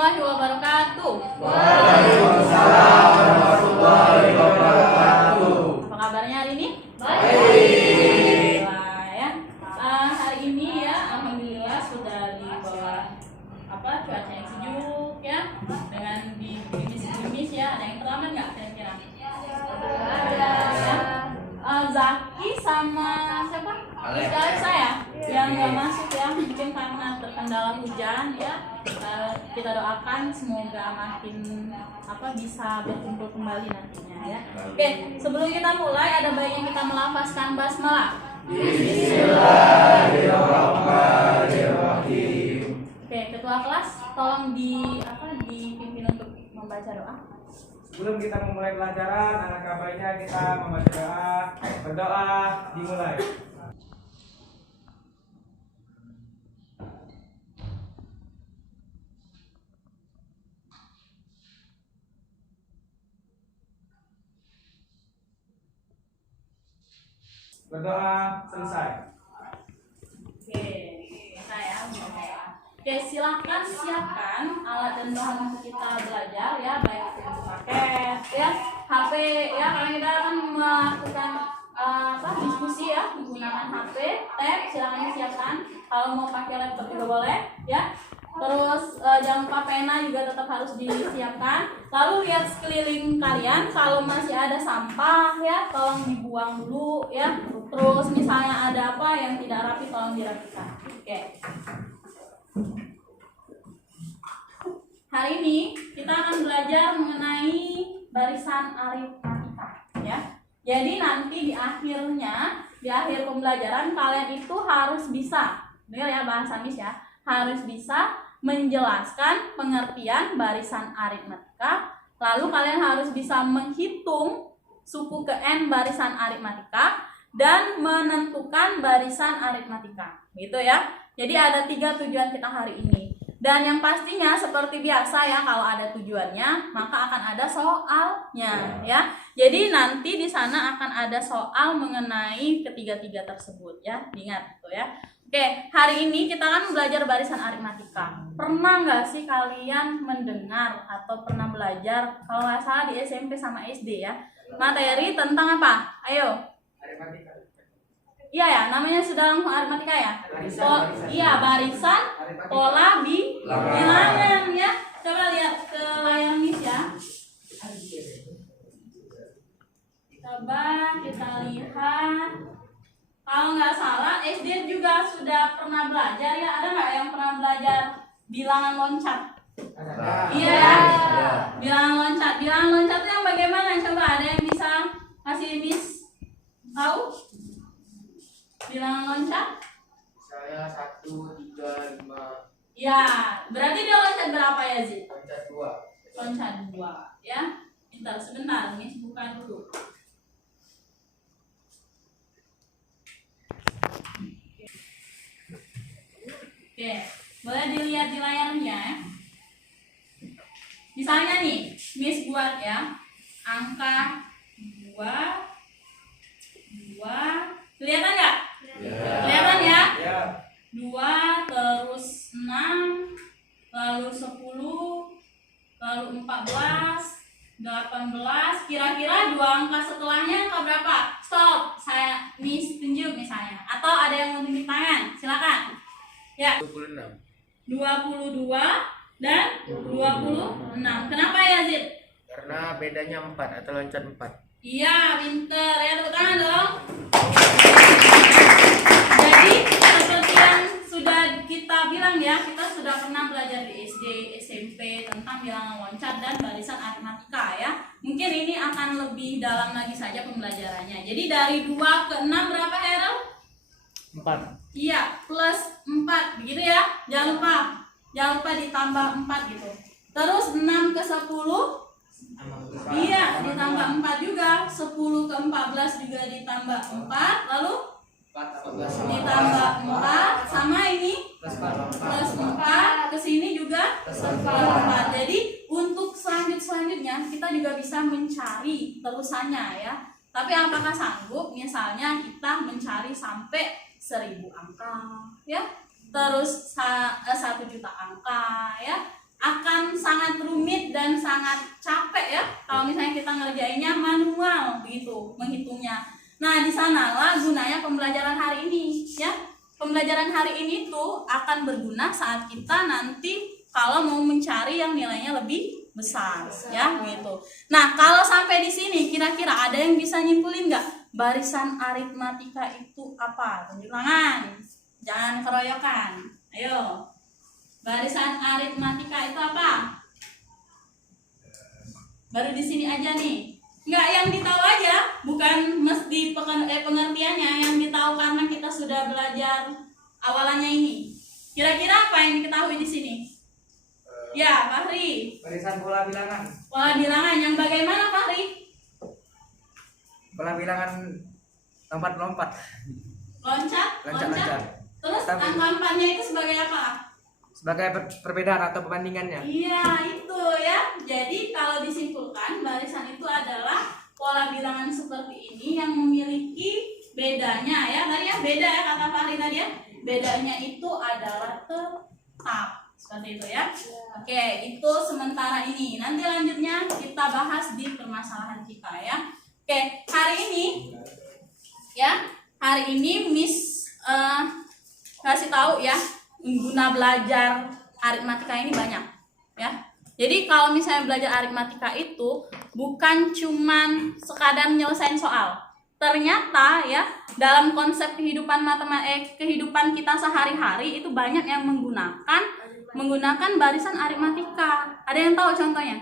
warahmatullahi wabarakatuh. Waalaikumsalam warahmatullahi wabarakatuh. Apa kabarnya hari ini? Baik. Ya. Hari ini ya, alhamdulillah sudah di bawah cuaca yang sejuk ya, dengan di gerimis-gerimis ya. Ada yang terlambat nggak kira-kira? Ada. Ya. Zaki sama siapa? Alexa ya, yang nggak masuk ya, mungkin karena terkendala hujan ya. Kita doakan semoga makin bisa berkumpul kembali nantinya ya. Oke, sebelum kita mulai ada baiknya kita melafazkan basmalah. Bismillahirrahmanirrahim. Oke, ketua kelas tolong dipimpin untuk membaca doa. Sebelum kita memulai pelajaran, alangkah baiknya kita membaca doa. Berdoa dimulai. Berdoa selesai. Oke, saya berdoa. Oke, silakan siapkan alat dan bahan untuk kita belajar ya, baik itu buku paket ya, HP ya, karena kita akan melakukan diskusi ya menggunakan HP, tab silakan disiapkan. Kalau mau pakai laptop juga boleh ya. Terus jangan lupa pena juga tetap harus disiapkan. Lalu lihat sekeliling kalian, kalau masih ada sampah ya tolong dibuang dulu ya. Terus misalnya ada apa yang tidak rapi tolong dirapikan. Oke. Hari ini kita akan belajar mengenai barisan aritmatika ya. Jadi nanti di akhir pembelajaran kalian itu harus bisa, dengar ya bahasa Miss ya, harus bisa menjelaskan pengertian barisan aritmatika. Lalu kalian harus bisa menghitung suku ke n barisan aritmatika dan menentukan barisan aritmatika, gitu ya. Jadi ada 3 tujuan kita hari ini. Dan yang pastinya seperti biasa ya, kalau ada tujuannya maka akan ada soalnya ya. Jadi nanti di sana akan ada soal mengenai ketiga-tiga tersebut ya. Ingat itu ya. Oke, hari ini kita akan belajar barisan aritmatika. Pernah nggak sih kalian mendengar atau pernah belajar, kalau nggak salah di SMP sama SD ya, materi tentang apa? Ayo. Aritmatika. Iya ya, namanya sudah langsung aritmatika ya. Iya, barisan, pola, bilangan ya. Coba lihat ke layar Miss ya. Coba kita lihat. Kalau nggak salah SD juga sudah pernah belajar ya. Ada nggak yang pernah belajar bilangan loncat? Iya ya. Bilangan loncat. Bilangan loncat itu yang bagaimana? Coba ada yang bisa kasih Miss tahu? Bilangan loncat? Saya 1, 3, 5. Ya, berarti dia loncat berapa ya Zid? Loncat 2. Loncat 2 ya. Sebentar, Miss buka dulu. Oke, boleh dilihat di layarnya ya. Misalnya nih, Miss buat ya angka 2. Kelihatan nggak? Kelihatan ya? Ya. 2 terus 6 lalu 10 lalu 14 18. Kira-kira 2 angka setelahnya angka berapa? Stop, saya Miss tunjuk misalnya. Atau ada yang mau tunjuk tangan? Silakan. Ya. 26. 22 dan 26. Kenapa ya Zid? Karena bedanya 4 atau loncat 4. Iya, pinter ya, tepuk tangan dong. Jadi seperti yang sudah kita bilang ya, kita sudah pernah belajar di SD, SMP tentang bilangan loncat dan barisan aritmatika ya. Mungkin ini akan lebih dalam lagi saja pembelajarannya. Jadi dari 2 ke 6 berapa Herel? 4. Iya, plus 4 begitu ya. Jangan lupa ditambah 4 gitu. Terus 6 ke 10? Iya, ditambah 4 juga. 10 ke 14 juga ditambah 4. Lalu ditambah 4 sama ini plus 4 ke sini juga plus 4. Jadi untuk selanjutnya kita juga bisa mencari terusannya ya. Tapi apakah sanggup misalnya kita mencari sampai 1000 angka ya, terus 1 juta angka ya, akan sangat capek ya kalau misalnya kita ngerjainnya manual begitu menghitungnya. Nah, di sanalah gunanya pembelajaran hari ini ya. Pembelajaran hari ini tuh akan berguna saat kita nanti kalau mau mencari yang nilainya lebih besar ya gitu. Nah, kalau sampai di sini kira-kira ada yang bisa nyimpulin nggak barisan aritmatika itu apa? Tunjuk tangan, jangan keroyokan. Ayo, barisan aritmatika itu apa? Baru di sini aja nih. Nggak yang ditahu aja, bukan mesti pengertiannya, yang ditahu karena kita sudah belajar awalannya ini. Kira-kira apa yang diketahui di sini? Ya, Fahri. Barisan pola bilangan. Pola bilangan yang bagaimana, Fahri? Pola bilangan lompat-lompat. Loncat. Terus angka-angkanya itu sebagai apa? Sebagai perbedaan atau perbandingannya. Iya, itu ya. Jadi kalau disimpulkan, barisan itu adalah pola bilangan seperti ini yang memiliki bedanya ya. Tadi ya beda ya kata Fahri tadi ya. Bedanya itu adalah tetap. Seperti itu ya. Oke, itu sementara ini. Nanti lanjutnya kita bahas di permasalahan kita ya. Oke, hari ini Miss kasih tahu ya, guna belajar aritmatika ini banyak ya. Jadi kalau misalnya belajar aritmatika itu bukan cuman sekadar nyelesain soal. Ternyata ya dalam konsep kehidupan kehidupan kita sehari-hari itu banyak yang menggunakan barisan aritmatika. Ada yang tahu contohnya?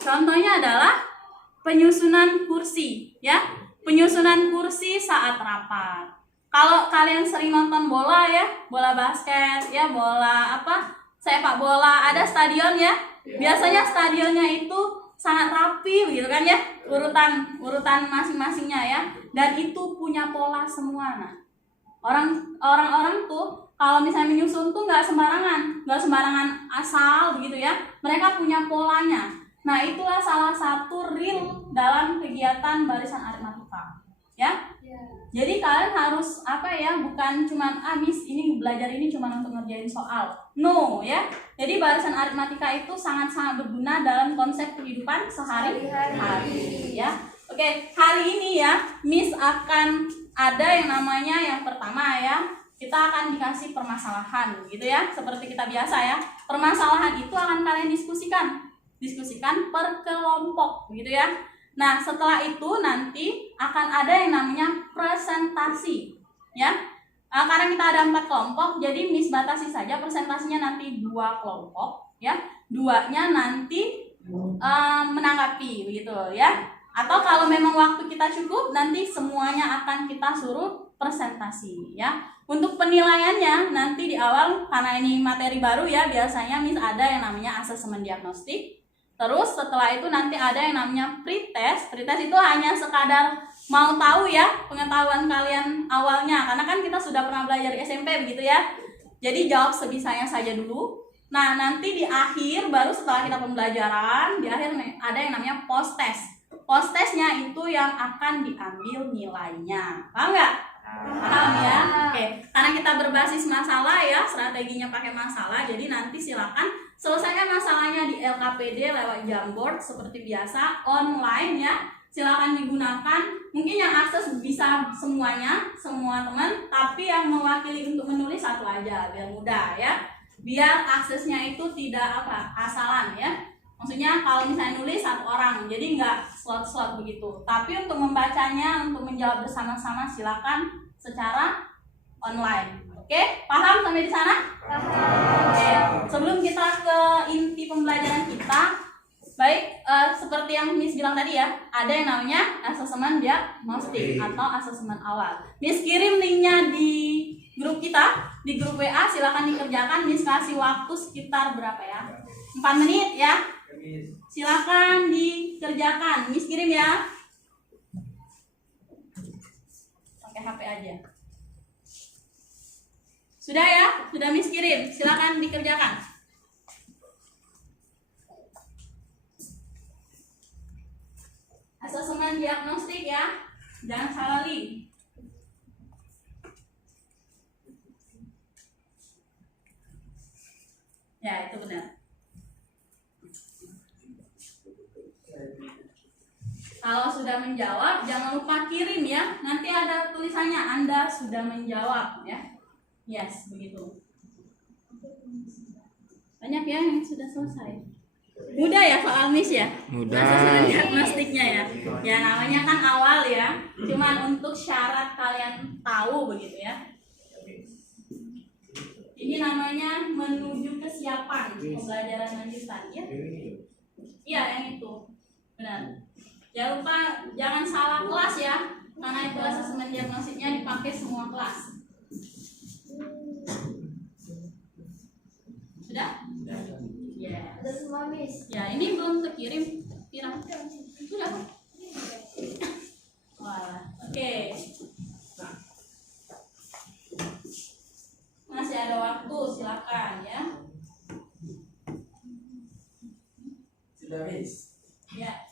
Contohnya adalah penyusunan kursi ya. Penyusunan kursi saat rapat. Kalau kalian sering nonton bola ya, bola basket ya, bola sepak bola, ada stadion ya. Biasanya stadionnya itu sangat rapi gitu kan ya, urutan masing-masingnya ya, dan itu punya pola semua. Nah, orang-orang tuh kalau misalnya menyusun tuh nggak sembarangan asal begitu ya. Mereka punya polanya. Nah, itulah salah satu real dalam kegiatan barisan aritmatika ya. Jadi kalian harus bukan cuman Miss ini belajar ini cuma untuk ngerjain soal. No ya. Jadi barisan aritmatika itu sangat-sangat berguna dalam konsep kehidupan sehari-hari ya. Oke, hari ini ya Miss akan ada yang namanya yang pertama ya. Kita akan dikasih permasalahan gitu ya. Seperti kita biasa ya. Permasalahan itu akan kalian diskusikan per kelompok gitu ya. Nah, setelah itu nanti akan ada yang namanya presentasi ya. Karena kita ada 4 kelompok, jadi Miss batasi saja presentasinya nanti 2 kelompok ya. 2-nya nanti menanggapi begitu ya. Atau kalau memang waktu kita cukup, nanti semuanya akan kita suruh presentasi ya. Untuk penilaiannya nanti di awal, karena ini materi baru ya, biasanya Miss ada yang namanya asesmen diagnostik. Terus setelah itu nanti ada yang namanya pretest. Pretest itu hanya sekadar mau tahu ya pengetahuan kalian awalnya, karena kan kita sudah pernah belajar di SMP begitu ya. Jadi jawab sebisanya saja dulu. Nah, nanti di akhir, baru setelah kita pembelajaran, di akhir ada yang namanya post test. Post testnya itu yang akan diambil nilainya. Paham nggak? Paham ya? Oke, karena kita berbasis masalah ya, strateginya pakai masalah. Jadi nanti silakan selesaikan masalahnya di LKPD lewat Jamboard seperti biasa, online ya. Silakan digunakan. Mungkin yang akses bisa semuanya, semua teman, tapi yang mewakili untuk menulis satu aja biar mudah ya. Biar aksesnya itu tidak asalan ya. Maksudnya kalau misalnya nulis 1 orang, jadi nggak slot-slot begitu. Tapi untuk membacanya, untuk menjawab bersama-sama silakan secara online. Oke, paham sampai di sana? Paham. Oke, sebelum kita ke inti pembelajaran kita, baik seperti yang Miss bilang tadi ya, ada yang namanya asesmen diagnostik atau asesmen awal. Miss kirim linknya di grup kita, di grup WA, silakan dikerjakan. Miss kasih waktu sekitar berapa ya? 4 menit ya. Silakan dikerjakan. Miss kirim ya. Pakai HP aja. Sudah ya? Sudah Miss kirim. Silakan dikerjakan. Asesmen diagnostik ya. Jangan salah link. Ya, itu benar. Kalau sudah menjawab, jangan lupa kirim ya. Nanti ada tulisannya Anda sudah menjawab ya. Yes, begitu. Banyak ya yang sudah selesai. Mudah ya soal Miss ya? Mudah. Masa sudah diagnostiknya ya? Ya namanya kan awal ya. Cuman untuk syarat kalian tahu begitu ya. Ini namanya menuju kesiapan pembelajaran lanjutan ya. Iya yang itu. Benar. Jangan lupa jangan salah kelas ya. Karena itu asesmen diagnostiknya dipakai semua kelas. Sudah? Ya. Udah semua, Miss. Ya, ini belum terkirim. Pirang. Sudah. Wah, oke. Masih ada waktu, silakan ya. Sudah, Miss. Ya.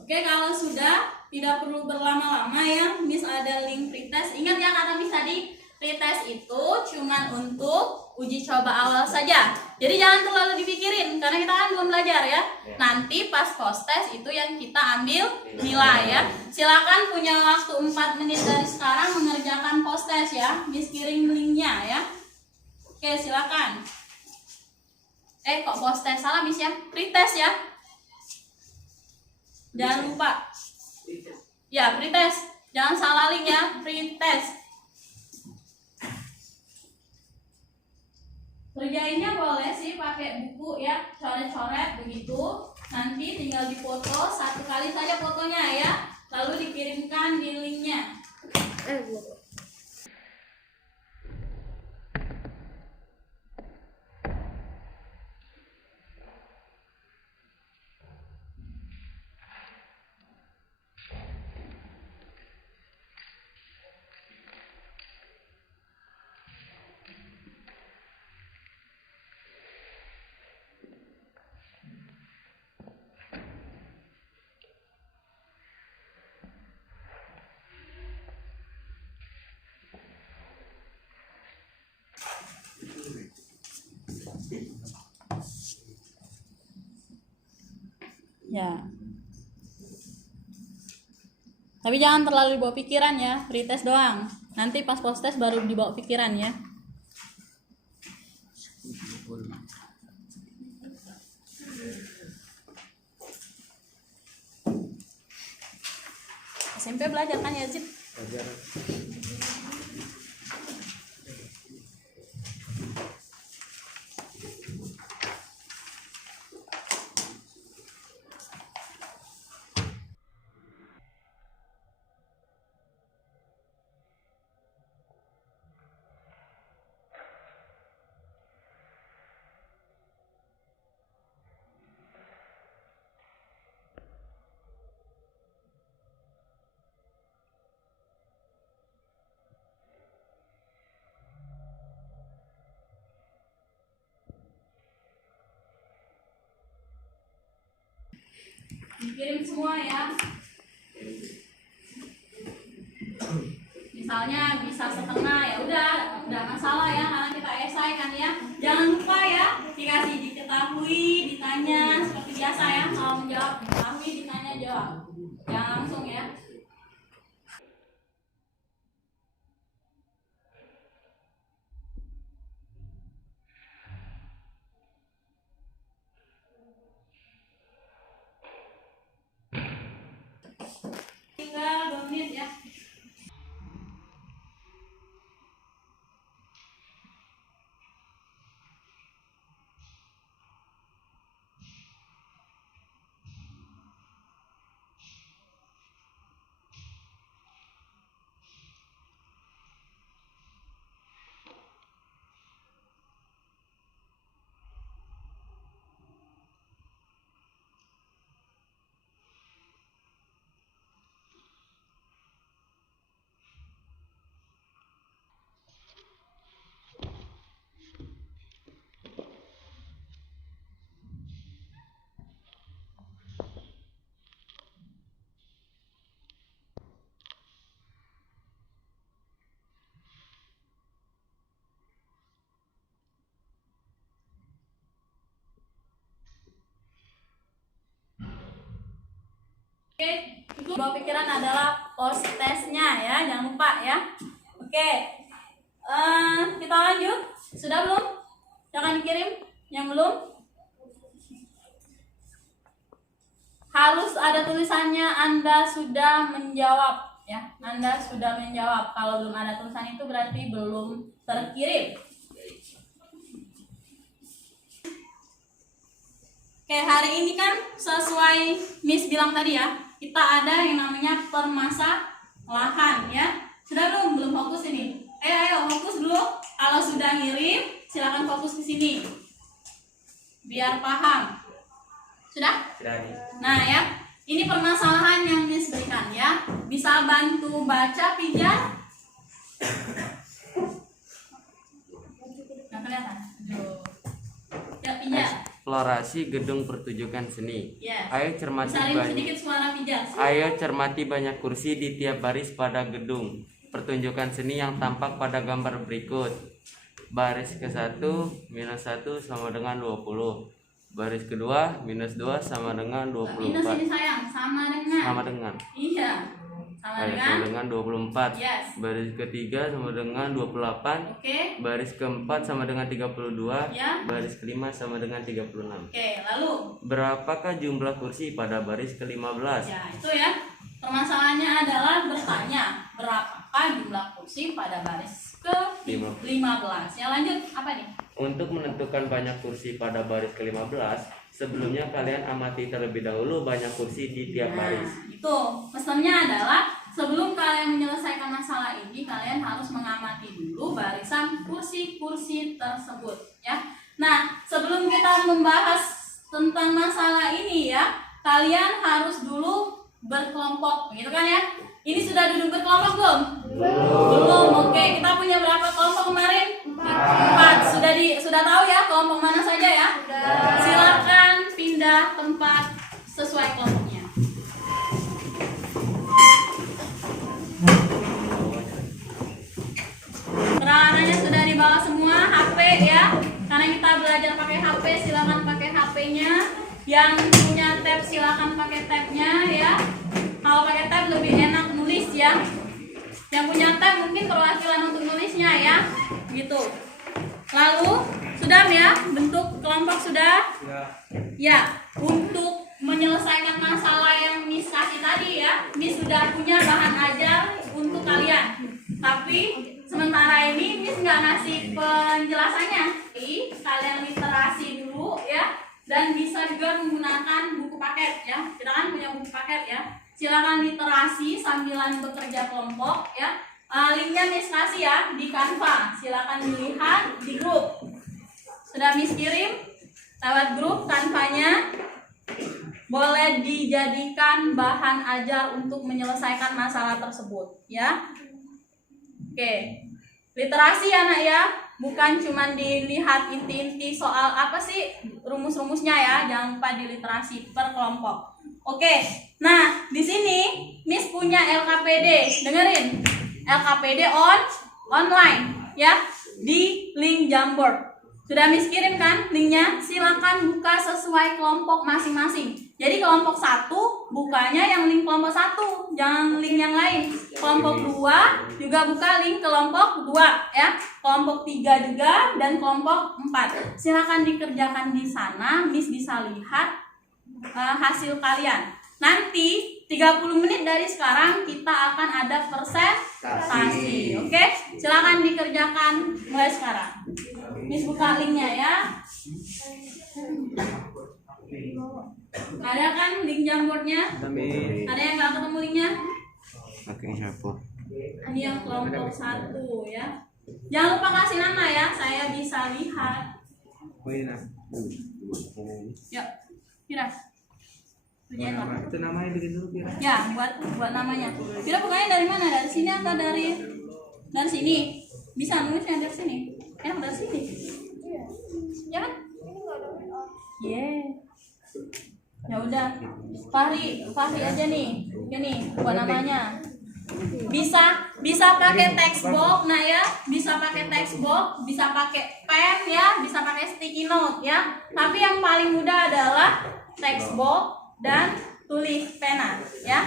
Oke, kalau sudah tidak perlu berlama-lama ya. Miss ada link pretest. Ingat ya kata Miss tadi, pretest itu cuman untuk uji coba awal saja. Jadi jangan terlalu dipikirin karena kita kan belum belajar ya. Nanti pas post test itu yang kita ambil nilai ya. Silakan punya waktu 4 menit dari sekarang mengerjakan post test ya. Miss kirim linknya ya. Oke, silakan. Kok post test salah Miss ya? Pretest ya. Jangan lupa. Ya, pretest. Jangan salah link ya, pretest. Kerjainnya boleh sih pakai buku ya, coret-coret begitu. Nanti tinggal dipoto 1 kali saja fotonya ya. Lalu dikirimkan di linknya. Ya. Tapi jangan terlalu dibawa pikiran ya, pretest doang. Nanti pas post test baru dibawa pikiran ya. SMP belajar kan ya, Zip? Belajar. Dikirim semua ya. Misalnya bisa setengah ya udah nggak masalah ya karena kita esai kan ya. Jangan lupa ya dikasih diketahui, ditanya seperti biasa ya. Kalau menjawab diketahui, ditanya jawab. Jangan langsung ya. Tinggal 2 menit ya. Oke, itu dua pikiran adalah post testnya ya, jangan lupa ya. Oke, kita lanjut. Sudah belum? Jangan dikirim yang belum. Harus ada tulisannya Anda sudah menjawab ya. Anda sudah menjawab. Kalau belum ada tulisan itu berarti belum terkirim. Oke, hari ini kan sesuai Miss bilang tadi ya, kita ada yang namanya permasalahan ya. Sudah belum? Belum fokus ini. Ayo fokus dulu. Kalau sudah ngirim, silakan fokus ke sini. Biar paham. Sudah? Sudah. Nah ya, ini permasalahan yang Miss berikan ya. Bisa bantu baca pijar? Nggak kelihatan? Aduh. Ya, pijar. Eksplorasi gedung pertunjukan seni. Yes. Ayo sedikit suara pijar. cermati banyak kursi di tiap baris pada gedung pertunjukan seni yang tampak pada gambar berikut. Baris ke-1 -1 sama dengan 20. Baris kedua -2 sama dengan 24. Minus ini sayang, sama dengan. Iya. Sama dengan 24. Yes. Baris ketiga sama dengan 28. Oke. Baris keempat sama dengan 32. Ya. Baris kelima sama dengan 36. Oke, lalu Berapakah jumlah kursi pada baris ke-15? ya itu ya. Permasalahannya adalah bertanya berapakah jumlah kursi pada baris ke-15. Ya lanjut, apa nih? Untuk menentukan banyak kursi pada baris ke-15, sebelumnya kalian amati terlebih dahulu banyak kursi di tiap baris. Itu pesannya adalah sebelum kalian menyelesaikan masalah ini, kalian harus mengamati dulu barisan kursi-kursi tersebut ya. Nah, sebelum kita membahas tentang masalah ini ya, kalian harus dulu berkelompok, gitu kan ya? Ini sudah duduk berkelompok belum? Belum. Oke, kita punya berapa kelompok kemarin? 4. Sudah tahu ya kelompok mana saja ya? Silakan pindah tempat sesuai kelompoknya. Peralatannya sudah dibawa semua, HP ya. Karena kita belajar pakai HP, silakan pakai HP-nya. Yang punya tab silakan pakai tabnya ya. Kalau pakai tab lebih enak nulis ya. Yang punya tab mungkin perwakilan untuk nulisnya ya. Gitu. Lalu sudah ya, bentuk kelompok sudah? Ya, untuk menyelesaikan masalah yang Miss kasih tadi ya, Miss sudah punya bahan ajar untuk kalian. Tapi sementara ini Miss nggak ngasih penjelasannya. Jadi kalian literasi dulu ya, dan bisa juga menggunakan buku paket ya. Kita kan punya buku paket ya. Silakan literasi sambilan bekerja kelompok ya. Linknya Miss kasih ya di Canva. Silakan dilihat di grup. Sudah Miss kirim lewat grup Canva-nya. Boleh dijadikan bahan ajar untuk menyelesaikan masalah tersebut ya. Oke. Literasi ya nak ya. Bukan cuma dilihat inti-inti soal apa sih rumus-rumusnya ya. Jangan lupa diliterasi per kelompok. Oke. Nah, di sini Miss punya LKPD. Dengerin. LKPD online ya di link Jamboard. Sudah Miss kirim kan linknya? Silakan buka sesuai kelompok masing-masing. Jadi kelompok 1 bukanya yang link kelompok 1, jangan link yang lain. Kelompok 2 juga buka link kelompok 2 ya. Kelompok 3 juga dan kelompok 4. Silakan dikerjakan di sana, Miss bisa lihat hasil kalian. Nanti 30 menit dari sekarang kita akan ada presentasi. Oke? Silakan dikerjakan mulai sekarang. Miss buka linknya ya. Ada kan link Jamboardnya? Ada yang nggak ketemu linknya? Ini yang kelompok 1 ya. Jangan lupa kasih nama ya, saya bisa lihat. Yuk, Kira. Itu namanya bikin dulu Kira. Ya, buat namanya. Kira bukanya dari mana? Dari sini atau dari sini? Bisa nulisnya dari sini. Enak dari sini. Ya kan? Ya udah. Fahri aja nih. Ini buat namanya. Bisa pakai textbox nah ya, bisa pakai textbox, bisa pakai pen ya, bisa pakai sticky note ya. Tapi yang paling mudah adalah textbox dan tulis pena ya.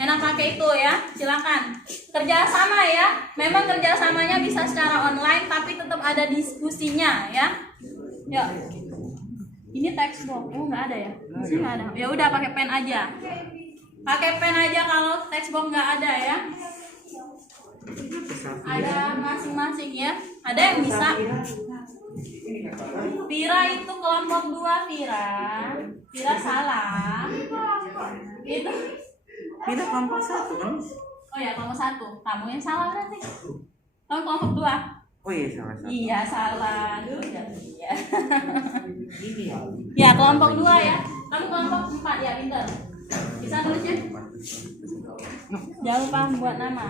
Enak pakai itu ya, silakan. Kerjasama ya, memang kerjasamanya bisa secara online tapi tetap ada diskusinya ya. Yuk. Ini textbook, nggak ada ya? Sini nggak ada. Ya udah pakai pen aja. Pakai pen aja kalau textbook nggak ada ya. Ada masing-masing ya. Ada yang bisa. Pira itu kelompok 2 Pira. Pira salah. Itu. Pira kelompok 1 kan? Oh ya kelompok 1. Kamu yang salah berarti. Kamu kelompok 2. Oh iya salah. Iya salah. Aduh ya. Iya. Ini ya. Ya kelompok 2 ya. Kamu kelompok 4 ya pintar. Bisa nulisnya? Jangan lupa buat nama.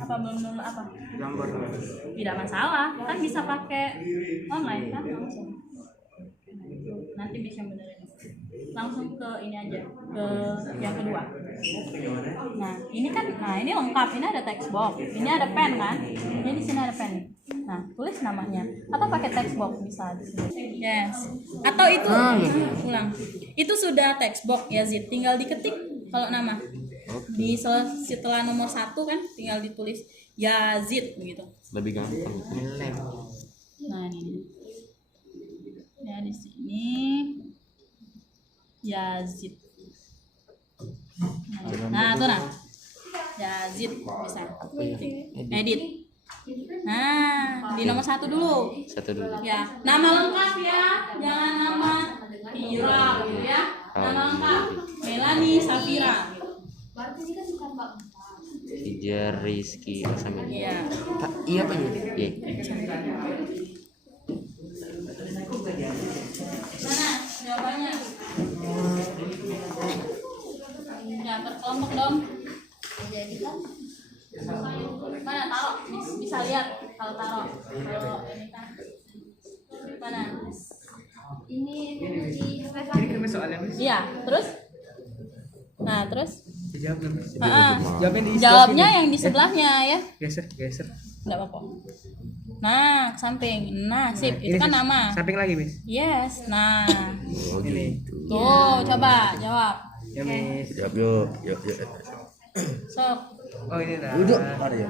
Apa belum dulu apa? Gambar. Tidak masalah, kan bisa pakai online kan langsung. Nanti bisa benerin. Langsung ke ini aja, ke yang kedua. Nah, ini lengkap. Ini ada textbook, ini ada pen kan? Ini di sini ada pen. Nah, tulis namanya. Atau pakai textbook bisa di sini. Yes. Atau itu ulang. Itu sudah textbook ya Zid. Tinggal diketik kalau nama. Setelah nomor 1 kan tinggal ditulis Yazid begitu. Lebih gampang. Nah, ini. Ya di sini Yazid. Nah, tuh nah. Yazid bisa. Edit. Nah, di nomor 1 dulu. 1 dulu. Ya, nama lengkap ya. Jangan nama Pira gitu ya. Nama lengkap Melani Safira gitu. Berarti ini kan bukan Mbak. Hijar Rizky sama Iya. Iya Pak. Iya. Mana jawabannya? Ya, berkelompok dong. Jadi kan Mana taruh? Bisa lihat kalau taruh. Kalau ini kan. Mana? ini di HP Ini kan soalnya Miss. Iya, terus? Nah, terus? Dijawab Miss. Jawabnya di Jawabnya yang di sebelahnya ya. Geser. Enggak apa-apa. Nah, ke samping. Nah, sip. Itu kan nama. Samping lagi Miss. Yes. Nah. Ini. Tuh, coba jawab. Ya Miss. Siap yuk. Sok. Oh ini dah. Duduk. Ada ya.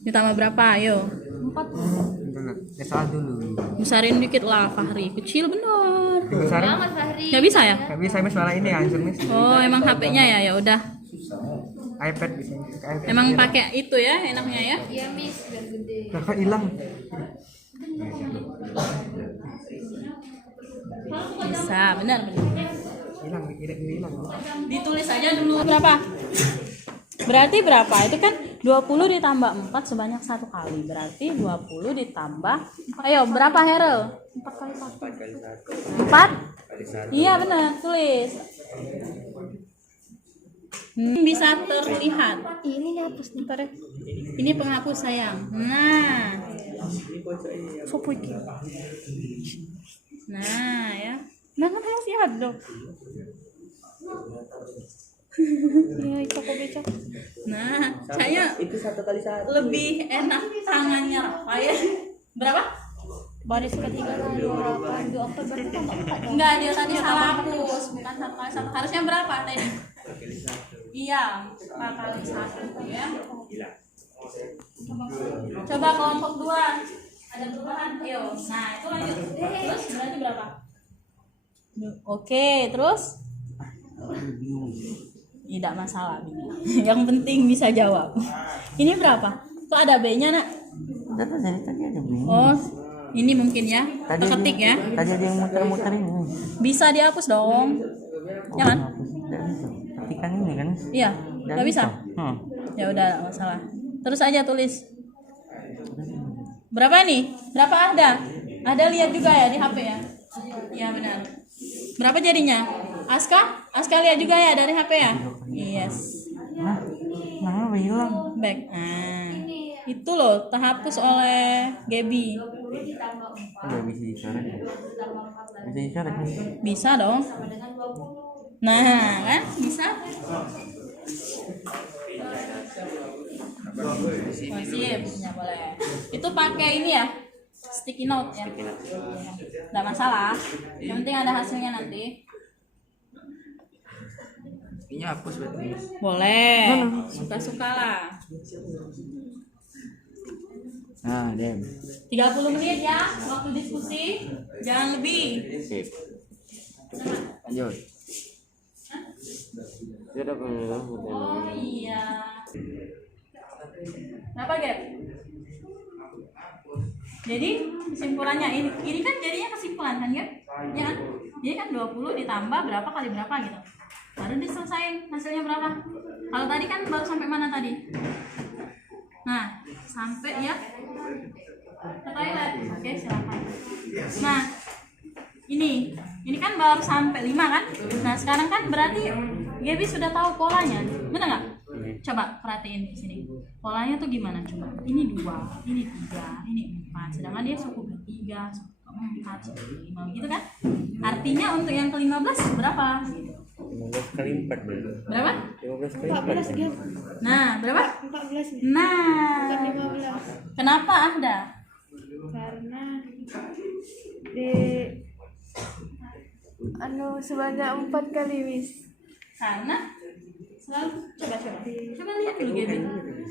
Ditambah berapa? Ayo. 4. Ya salah dulu. Besarin dikit lah, Fahri. Kecil bener. Dibesarin. Mas Fahri. Nggak bisa ya? Gak bisa Miss malah ini answer Miss. Oh, emang HP-nya ya? Ya udah. iPad bisa. iPad. Emang pakai itu ya enaknya ya? Iya Miss, biar gede. Nah, kok hilang? Bisa, benar. Hilang. Ditulis aja dulu berapa? Berarti berapa? Itu kan 20 ditambah 4 sebanyak 1 kali. Berarti 20 ditambah. Ayo, berapa Herel? 4 kali 1. 4? Iya benar, tulis. Bisa terlihat. Ini dihapus nih. Bentar ya. Ini penghapus sayang. Nah. Nah ya. Nah kan masih ada. Ya, becak. Nah, saya Itu 1 kali 1. lebih enak tangannya Rafa ya. Berapa? Baris ketiga kan 28 berarti tambah 4 dong. Enggak, dia tadi salah hapus. Bukan 1 kali 1. Harusnya berapa tadi? Iya, 4 kali 1 ya. Coba kelompok 2. Ada perubahan? Ayo. Nah, itu lanjut. Terus berarti berapa? Oke, terus? Tidak masalah. Yang penting bisa jawab. Ini berapa? Kok ada B-nya, Nak? Tadi ada bunyi. Oh, ini mungkin ya. Ketik ya. Tadi ada yang muter-muter ini. Bisa dihapus dong. Jangan. Tidak bisa. Ketikan ini kan. Iya, nggak bisa. Hmm. Ya udah, nggak masalah. Terus aja tulis. Berapa nih? Berapa ada? Ada lihat juga ya di HP ya? Iya benar. Berapa jadinya? Aska lihat juga ya dari HP ya? Yes. Nah, hilang. Back. Nah, itu loh terhapus oleh Gaby. Udah bisa dicoret. Bisa dicoret nih. Bisa dong. Nah, kan? Bisa. Oh, sip. Ya boleh. Itu pakai ini ya? sticky note ya. Sticky note. Nggak masalah. Yang penting ada hasilnya nanti. Ini hapus berarti. Boleh. Suka-suka lah. Nah, Dem. 30 menit ya waktu diskusi. Jangan lebih. Sip. Lanjut. Sudah belum? Oh iya. Kenapa, Gap? Jadi kesimpulannya ini kan jadinya kesimpulan kan, Gap? Ya kan? Jadi kan 20 ditambah berapa kali berapa gitu. Baru diselesain hasilnya berapa. Kalau tadi kan baru sampai mana tadi? Nah, sampai ya ke toilet. Oke, silakan. Nah, ini kan baru sampai 5 kan? Nah, sekarang kan berarti Gaby sudah tahu polanya. Benar nggak? Coba perhatiin di sini. Polanya tuh gimana coba? Ini 2, ini 3, ini 4. Sedangkan dia suku ke-3, suku ke-4, suku ke-5 gitu kan? Artinya untuk yang ke-15 berapa? Gitu. 15 kali 4 berarti. Berapa? 15 kali 14 Gap. Nah, berapa? 14 nih. Nah, Bukan 15. kenapa ada? Karena di sebanyak 4 kali Miss. Karena selalu coba lihat dulu Gaby.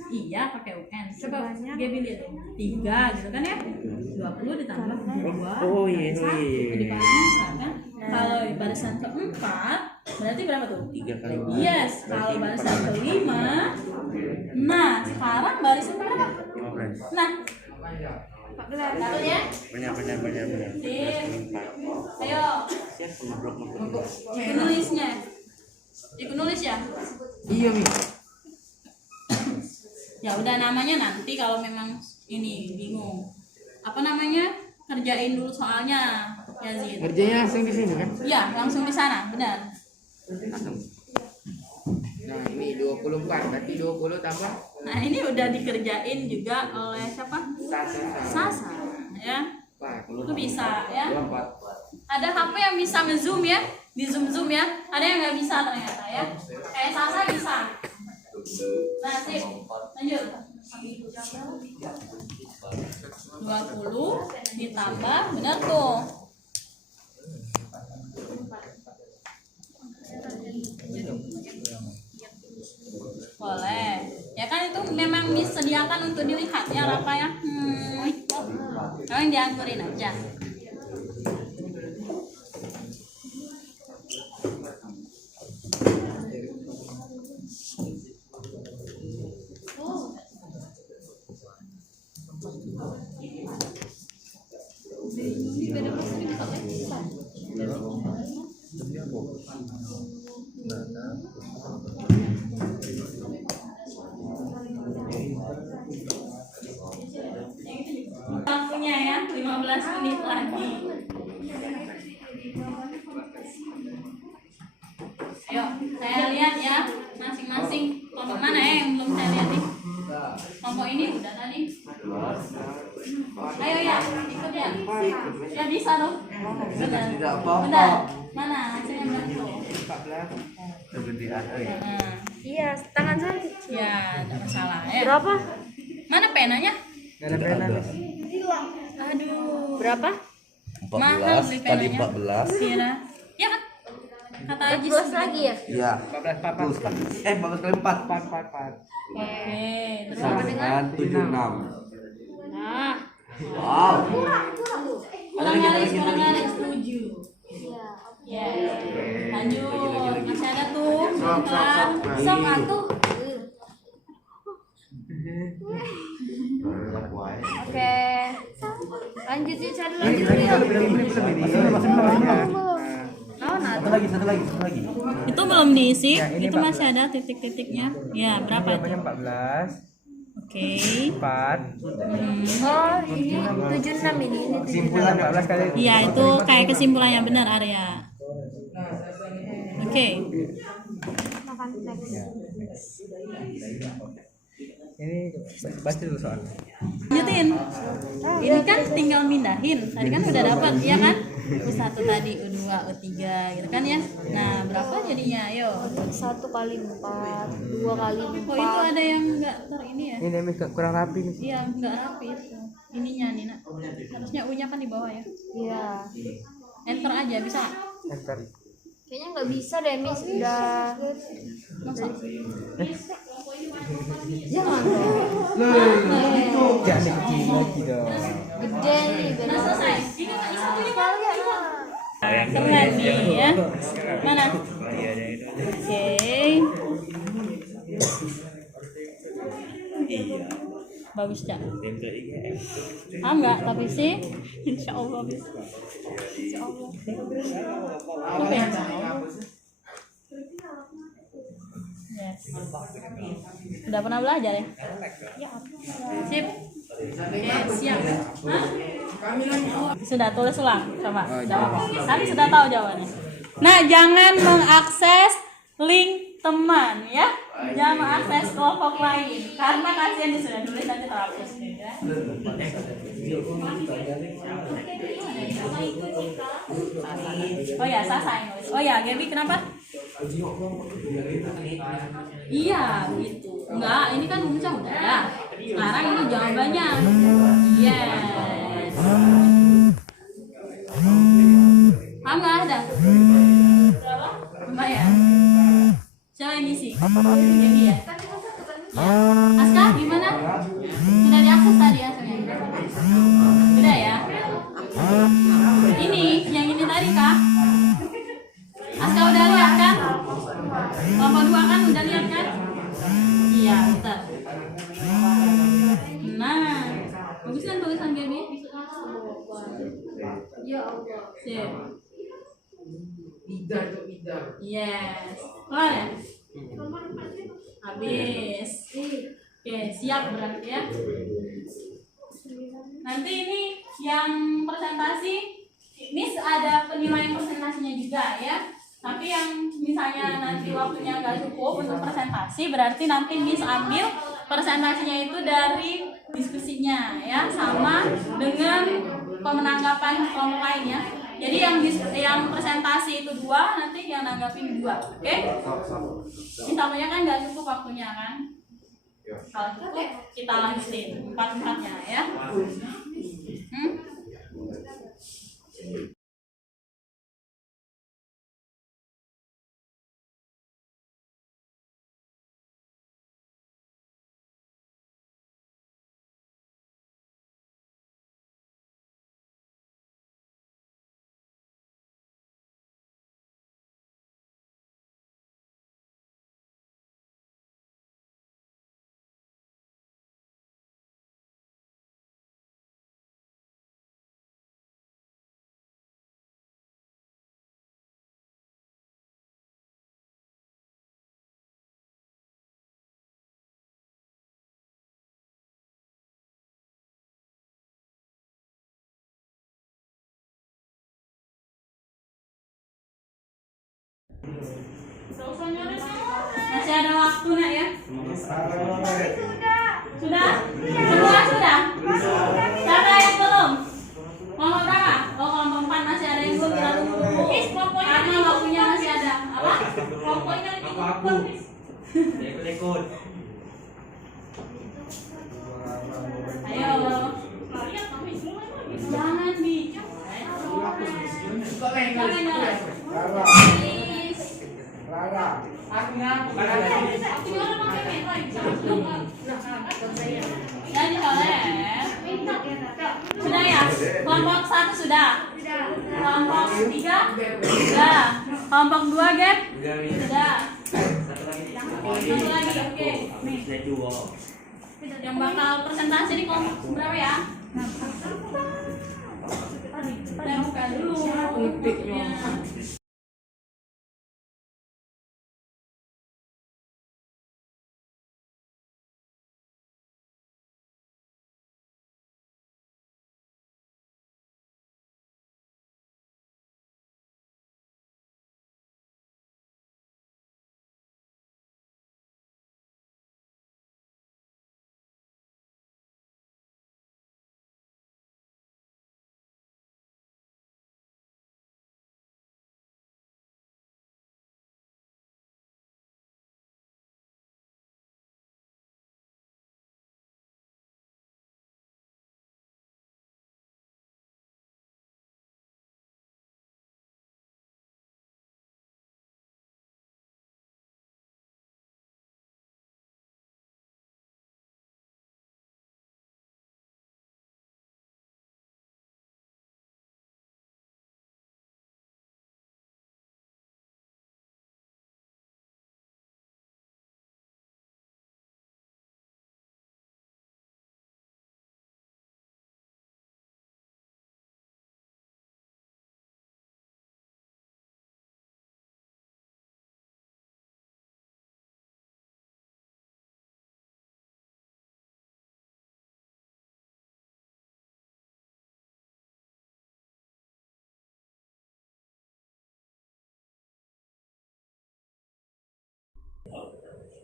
Iya, pakai UN. Coba Sebanyak. Gaby lihat. 3 gitu kan ya? 20 ditambah 2. Oh iya, oh 1 iya. dibagi 4 kan? Kalau barisan keempat berarti berapa tuh? 3 kali 4. Yes, kalau barisan kelima. Nah, sekarang barisan berapa? 15. Nah, 14. satu ya. Benar. Sip. Ayo, Siap ngobrol. ikut nulisnya. Ikut nulis ya. Iya, Mi. Ya udah namanya nanti kalau memang ini bingung. Apa namanya? Kerjain dulu soalnya, Yazid. Kerjanya langsung di sini kan? Iya, langsung di sana, benar. Langsung. Nah, ini 24, berarti 20 tambah Nah, ini udah dikerjain juga oleh siapa? Sasa, ya. Itu bisa ya. 24. Ada HP yang bisa nge-zoom ya, di zoom ya. Ada yang nggak bisa ternyata ya. Kayak Sasa bisa. Nah, sip. Lanjut. 20 ditambah, benar tuh. Boleh. Ya kan itu memang disediakan untuk dilihat ya Rafa ya. Kalian dianggurin aja. Waktunya ya, 15 menit lagi. Ayo, saya lihat ya, masing-masing kelompok mana ya yang belum saya lihat nih. Kelompok ini udah tadi. Ayo ya, ikut ya. Ya bisa dong. Benar. Benar. Mana hasilnya berapa? 14. Kegedean. Nah, Iya, tangan saya. ya, tidak masalah ya. Berapa? Mana penanya? Enggak ada pena, Miss. Aduh. Berapa? Mahal 14 beli kali penanya. 14. Kira. Ya kan? Kata Ajis. 14 lagi ya? Iya. 14 papa. 14 kali 4. 4. Oke, terus Sama dengan 76. Nah, Wow. kurang garis 7. Ya. Lanjut. Masih ada tuh. Kelar. sok atuh. Oke. Lanjut ya, cari lagi dulu ya. Satu lagi. Itu belum diisi. Ya, ini Itu masih ada titik-titiknya. Ya, berapa itu? Jawabannya 14. Oke. 4. Oh, ini 76 ini 76. Kesimpulan 14 kali. Iya, itu kayak kesimpulannya benar, Arya. Oke. Makan teks. Ini baca dulu soalnya. Lanjutin. Ini kan tinggal mindahin. Tadi kan udah dapat, ya kan? U1 tadi, U2, U3 gitu kan ya. Nah, berapa jadinya? Ayo. 1 kali 4, 2 kali Oh, itu 4. ada yang enggak ini ya? Ini Miss kurang rapi, Miss. Iya, enggak rapi itu. ininya Nina. Harusnya U-nya kan di bawah ya. Iya. Enter aja bisa. Enter. Kayaknya nggak bisa deh, Miss. Udah. Masa? Jangan. Jangan kecil lagi dong. Gede nih. Udah selesai. Ini kan satunya kan. yang Keren nih ya. Mana? Oke. iya Bagus, Cak. template IGF Ah enggak, tapi sih insya Allah bisa. Insya Allah. Oke. Yes. Udah pernah belajar ya? Ya. Sip. Oke, siap. Hah? Sudah tulis ulang, coba jawab. Tadi sudah tahu jawabannya. Nah, jangan mengakses link teman ya. Jangan mengakses kelompok lain karena kasihan dia sudah tulis nanti terhapus ya. Oh ya, Sasa yang nulis. Oh ya, Gaby kenapa? Iya, gitu. Enggak, ini kan rumusnya udah ya. Sekarang ini jawabannya. Yes. Ah, enggak ada. Berapa? Lumayan. Siapa yang ngisi? Gaby ya? Aska, gimana? Sudah diakses tadi ya semuanya? Sudah ya? Ini, yang ini tadi kah? Aska udah lihat kan? Kelompok 2 kan udah lihat kan? Iya, bentar. Nah, bagus kan tulisan Gaby? Ya Allah. Sip. Yes. Kelar ya? Habis. Oke, siap berarti ya. Nanti ini yang presentasi, ini ada penilaian presentasinya juga ya. Tapi yang misalnya nanti waktunya nggak cukup untuk presentasi, berarti nanti Miss ambil presentasinya itu dari diskusinya ya, sama dengan pemenanggapan kelompok lain ya. Jadi yang presentasi itu 2, nanti yang nanggapin 2, oke? Ini samanya kan nggak cukup waktunya kan? Kalau cukup kita lanjutin 4-4-nya ya. Masih ada waktu nak ya? Sudah? Semua sudah? Siapa yang belum? Kelompok berapa? Oh, kelompok 4 masih ada yang belum, kita tunggu dulu. Karena waktunya masih ada. Apa? Kelompoknya lagi ikut. ikut Ayo. Jangan di. Jadi oleh. Sudah ya? Kelompok 1 sudah. Kelompok 3 sudah. Kelompok 2 Gap? Sudah. Satu lagi, oke. Nih. Yang bakal presentasi di kelompok berapa ya? Kita buka dulu.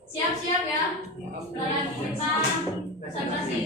Siap-siap ya. Sebentar lagi kita presentasi.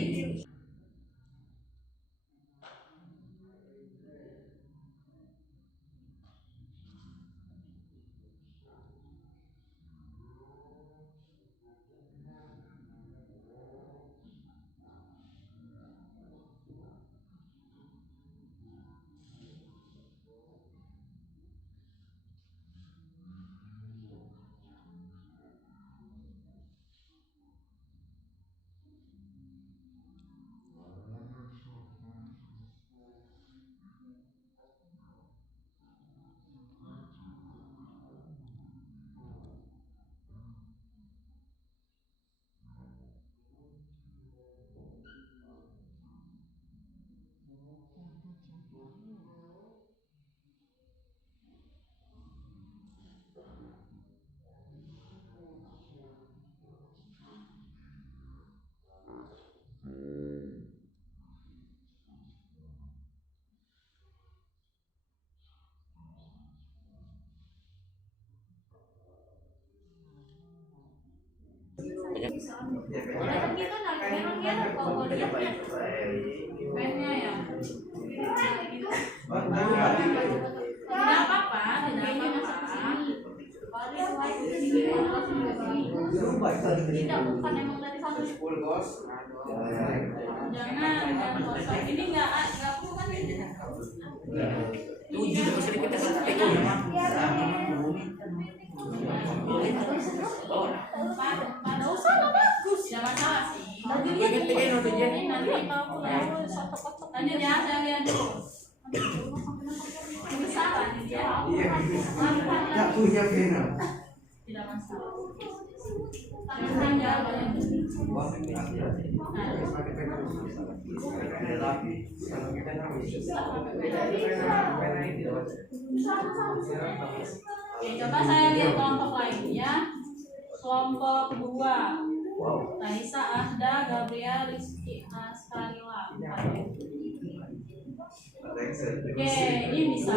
Pennya ya. Tidak apa-apa, tidak apa-apa. Tidak, bukan emang dari satu. Jangan kosong. Ini nggak perlu kan ini. Pada usaha bagus, tidak masalah sih. Ini nanti kalau pulang lanjut ya, saya lihat dulu. Salah nih dia. Tak punya pena. Tidak masalah. Tangan jawabannya. Oke, coba saya lihat kelompok lain ya. Kelompok 2. Raisa, Ahda, Gabriel, Rizky, Askarila. Oke, ini bisa.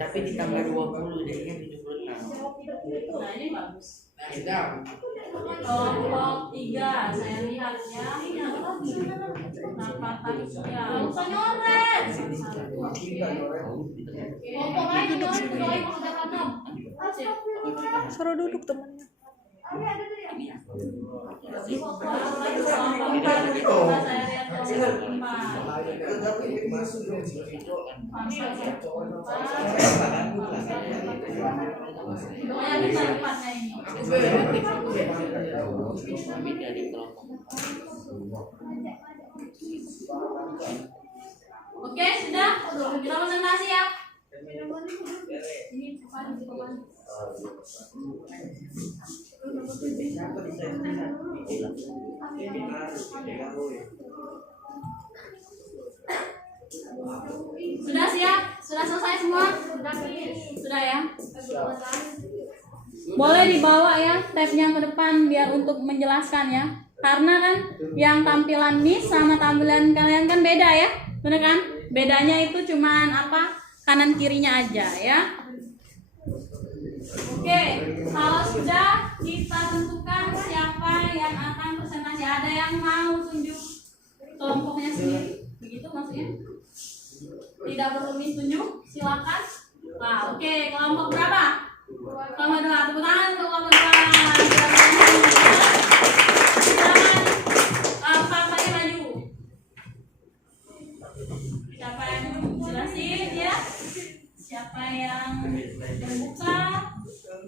Tapi ditambah 20 deh kan 76. Nah, ini bagus. Kelompok 3, saya lihat ya. Nampak tadi ya. Usah nyoret. Kelompok lain nyoret, sudah kamu. Suruh duduk temannya. Saya lihat Oke, sudah. Kita presentasi ya. Sudah siap? Sudah selesai semua? Sudah ya? Boleh dibawa ya tabnya ke depan biar untuk menjelaskan ya. Karena kan yang tampilan Miss sama tampilan kalian kan beda ya. Bener kan? Bedanya itu cuman apa? Kanan kirinya aja ya. Oke, kalau sudah kita tentukan siapa yang akan presentasi. Ada yang mau tunjuk kelompoknya sendiri? Begitu maksudnya? Tidak perlu Miss tunjuk, silakan. Nah, oke, kelompok berapa? Kelompok 2, tepuk tangan untuk kelompok 2. Silakan, pampanya maju. Siapa yang jelasin ya? Siapa yang membuka?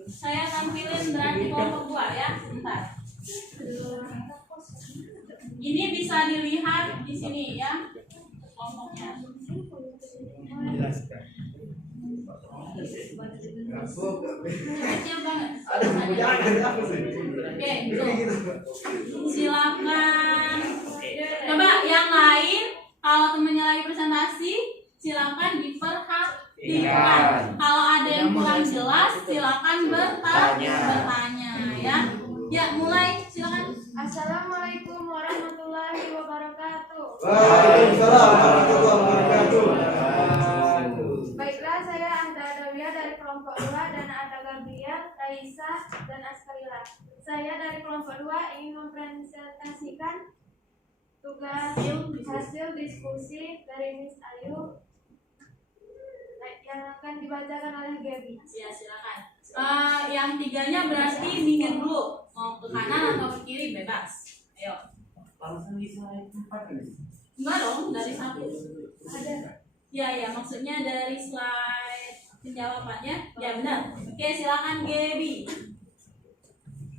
Saya tampilin berarti kelompok 2 ya, sebentar. Ini bisa dilihat di sini ya, kelompoknya. Kecil banget. Oke, silakan. Coba yang lain, kalau temennya lagi presentasi, silakan diperhatikan. Kalau ada yang kurang jelas, silakan bertanya ya. Ya, mulai silakan. Assalamualaikum warahmatullahi wabarakatuh. Waalaikumsalam warahmatullahi wabarakatuh. Baiklah Nurdan Askarila. Saya dari kelompok 2 ingin mempresentasikan tugas hasil diskusi dari Miss Ayu yang akan dibacakan oleh Gaby. Ya, silakan. Yang tiganya berarti minggir dulu, mau ke kanan atau ke kiri bebas. Ayo. Langsung bisa 4 kan? Enggak dong, dari 1. Ada. Ya, maksudnya dari slide penjawabannya. Ya benar. Oke, silakan Gaby.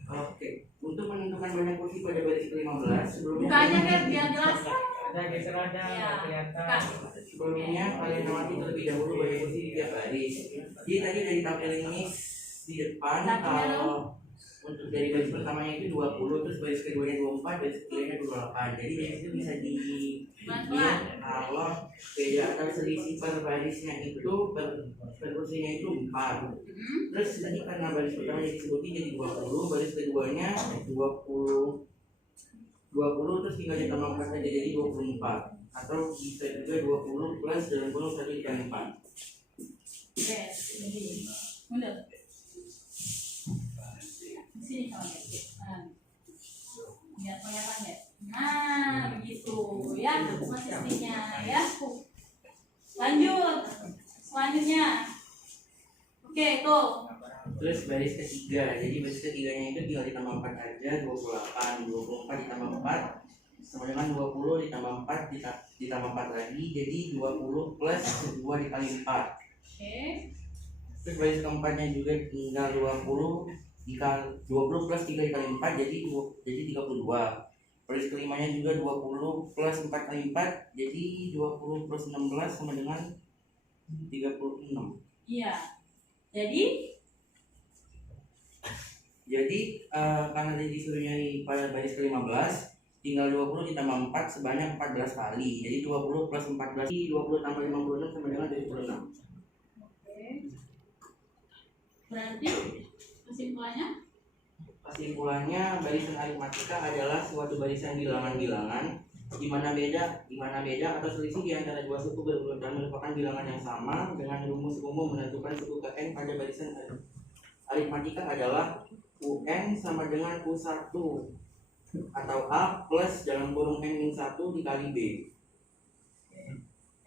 Oke, untuk menentukan banyak kursi pada baris ke-15 sebelumnya Bukanya Gab, biar jelas. Ada geser aja, Iya. nggak kelihatan. Kak. sebelumnya kalian amati terlebih dahulu banyak kursi di tiap baris. Jadi tadi dari tabel ini di depan kalau untuk dari baris pertamanya itu 20, terus baris keduanya 24, baris ketiganya 28. Jadi dari situ bisa dilihat kalau beda atau selisih per barisnya itu per kursinya itu 4. Terus tadi karena baris pertamanya disebutin jadi 20, baris keduanya 20 terus tinggal ditambah 4 saja jadi 24, atau bisa juga 20 plus dalam kurung 1 dikali 4. Oke, mundur. Sini kalau biar kelihatan ya. Nah, begitu ya posisinya ya. Lanjut. Selanjutnya. Oke, tuh. Terus baris ketiga, jadi baris ketiganya itu tinggal ditambah 4 aja, 28, 24 ditambah 4 sama dengan 20 ditambah 4 ditambah 4 lagi, jadi 20 plus 2 dikali 4. Oke. Terus baris keempatnya juga tinggal 20 plus 3 dikali 4 jadi 32. Baris kelimanya juga 20 plus 4 kali 4 jadi 20 plus 16 sama dengan 36. Iya. Jadi Karena tadi disuruh nyari pada baris ke-15, tinggal 20 ditambah 4 sebanyak 14 kali. Jadi 20 plus 14, 20 tambah 56 sama dengan 76. oke. Berarti Kesimpulannya, barisan aritmatika adalah suatu barisan bilangan-bilangan di mana beda atau selisih di antara dua suku berurutan merupakan bilangan yang sama. Dengan rumus umum menentukan suku ke n pada barisan aritmatika adalah UN sama dengan U1 atau A plus dalam kurung n-1 dikali B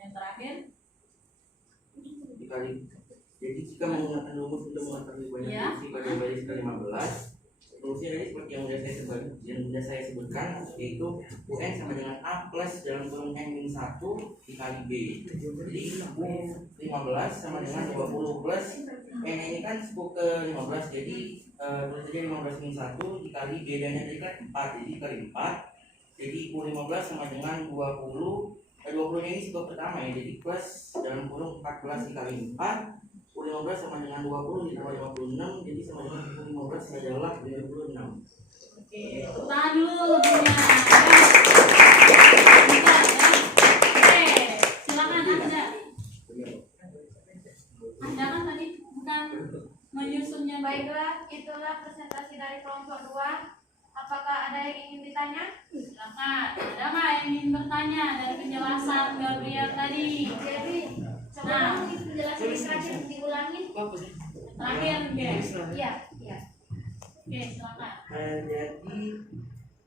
yang terakhir. dikali. Jadi jika menggunakan rumus untuk mengetahui banyak Ya. kursi pada baris ke-15, rumusnya tadi seperti yang sudah saya sebutkan, yaitu UN sama dengan A plus dalam kurung n-1 dikali B. Jadi U15 sama dengan 20 plus n ini kan suku ke-15, jadi tulis saja 15 min 1 dikali B-nya tadi kan 4, jadi dikali 4. Jadi U15 sama dengan 20 nya ini suku pertama ya, jadi plus dalam kurung 14 dikali 4. U15 sama dengan 20 ditambah 56, jadi sama dengan U15 adalah 26. Oke, tepuk tangan dulu lebihnya. Oke, silakan Anda. Anda kan tadi bukan menyusunnya. Baiklah, itulah presentasi dari kelompok 2. Apakah ada yang ingin ditanya? Silakan. Ada nggak yang ingin bertanya dari penjelasan Gabriel tadi? Jadi, coba Nah. dong itu penjelasan terakhir diulangin. Terakhir, guys. Iya, iya. Oke, silakan. Jadi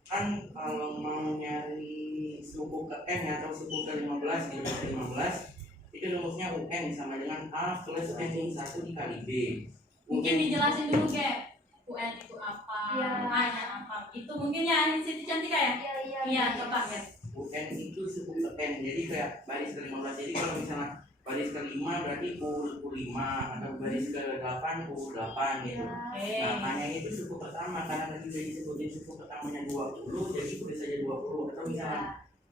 kan kalau mau nyari suku ke n atau suku ke-15 di baris ke-15 itu rumusnya UN sama dengan A plus n-1 dikali B. Mungkin dijelasin dulu, Gap. UN itu apa? Iya. A-nya apa? Itu mungkin ya Siti Cantika ya? Iya, Iya, coba ya. UN itu suku ke n, jadi kayak baris ke-15. Jadi kalau misalnya baris ke-5 berarti U5 atau baris ke-8 U8 gitu. Oke. Nah, makanya itu suku pertama karena tadi udah disebutin suku pertamanya 20, jadi tulis saja 20 atau misalnya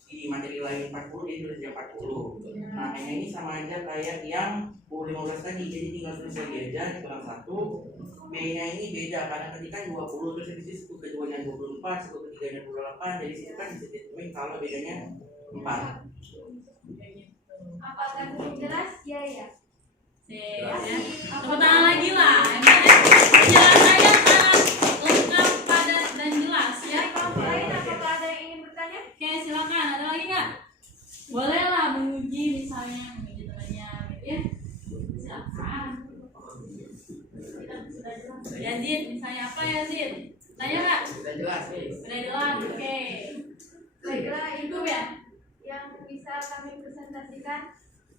di materi lain 40 jadi tulis aja 40. Nah, ini sama aja kayak yang U15 tadi, jadi tinggal tulis lagi aja kurang 1. B-nya ini beda karena tadi kan 20 terus habis itu suku keduanya 24, suku ketiganya 28, dari situ kan bisa ditemuin kalau bedanya 4. Apakah cukup jelas? Iya, iya. Sip, ya. Tepuk tangan lagi lah. Penjelasannya sangat lengkap, padat, dan jelas ya. Dari kelompok lain, apakah ada yang ingin bertanya? Oke, silakan. Ada lagi nggak? Boleh lah menguji misalnya menguji temannya, gitu ya. Silakan. Yazid, misalnya apa Yazid? Tanya nggak? Sudah jelas nih. Udah jelas, oke. Baiklah, itu Cukup ya? yang bisa kami presentasikan.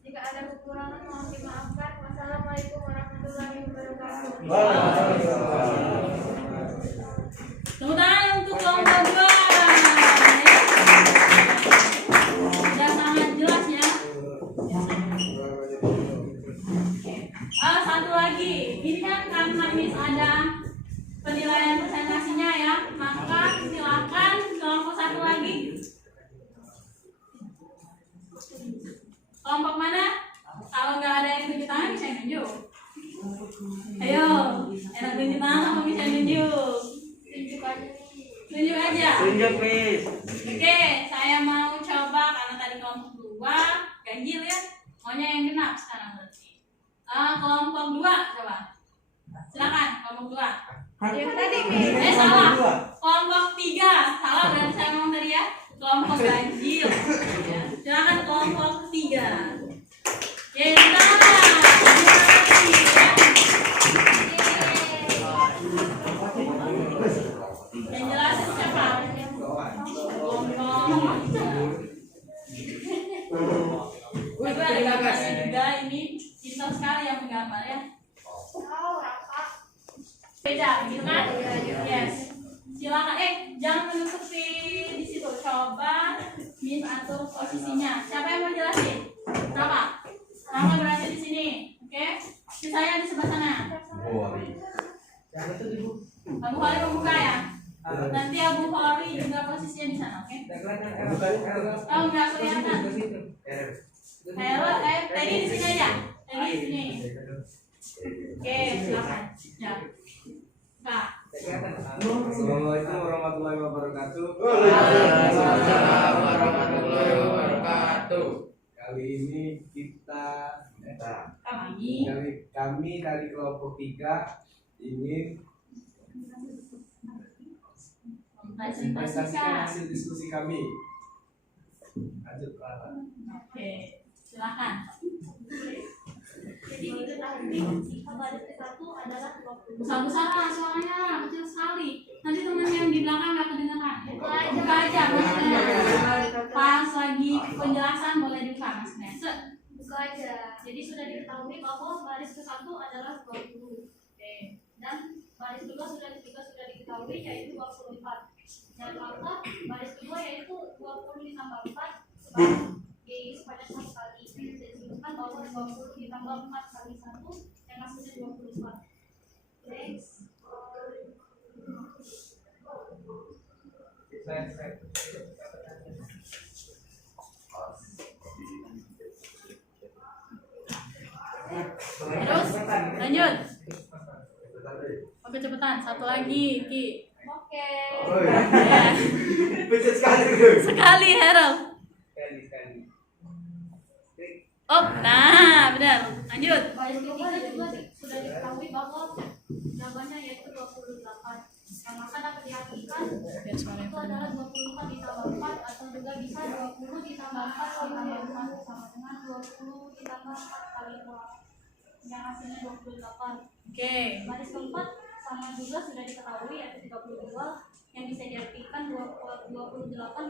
Jika ada kekurangan mohon dimaafkan. Wassalamualaikum warahmatullahi wabarakatuh. Tepuk tangan untuk kelompok 2. Sudah sangat jelas ya. Satu lagi, ini kan karena Miss ada penilaian presentasinya ya, maka silakan kelompok satu lagi. Kelompok mana? Kalau nggak ada yang tunjuk tangan bisa nunjuk. Ayo, enak tunjuk tangan apa bisa nunjuk? Tunjuk aja. Tunjuk aja. Tunjuk, Miss. Oke, saya mau coba karena tadi kelompok 2 ganjil ya. Maunya yang genap sekarang berarti. Kelompok 2 coba. Silakan kelompok 2. Yang tadi nih. Salah. Kelompok 3. Salah berarti saya ngomong tadi ya. Kelompok ganjil. Ya. Silakan kelompok 3. Yeay, yang jelasin siapa? Ibu ada gambarnya juga, ini pintar sekali yang menggambar ya. Beda, gitu kan? Yes. Silakan, jangan menusuk di situ. Coba Miss atur posisinya. Siapa yang mau jelasin? Kenapa? Nama berada di sini, oke? Saya di sebelah sana. Abu Khari membuka ya. Nanti Abu Khari juga posisinya di sana, oke? Oh, nggak kelihatan. Tadi di sini aja. Tadi di sini. Oke, silakan. Ya. Kak. Assalamualaikum warahmatullahi wabarakatuh. Waalaikumsalam warahmatullahi wabarakatuh. Kali ini kami dari kelompok 3 ingin presentasikan hasil diskusi kami. Lanjut, Clara. Oke, silakan. Jadi diketahui jika baris ke-1 adalah 20. Besar-besar suaranya kecil sekali. Nanti teman yang di belakang nggak kedengeran. Buka aja maksudnya. Pas lagi penjelasan boleh dibuka Mas Nese. Buka aja. Jadi sudah diketahui bahwa baris ke-1 adalah 20. Oke. Dan baris kedua sudah diketahui yaitu 24. Dan maka baris kedua yaitu 20 ditambah 4 sebanyak 1 kali. Jadi disebutkan bahwa 20 ditambah 4 kali 1 yang hasilnya 24. Next. Terus lanjut. Oke cepetan. Satu lagi Ki. Oke. Ya. Becet sekali. Sekali Harold. Sekali. Oh, nah benar. Lanjut. Baris ketiga juga sudah diketahui bahwa jawabannya yaitu 28. Yang maka dapat diartikan itu adalah 24 ditambah 4 atau juga bisa 20 ditambah 4 ditambah 4 sama dengan 20 ditambah 4 kali 2 yang hasilnya 28. Oke. Baris keempat sama juga sudah diketahui yaitu 32 yang bisa diartikan 28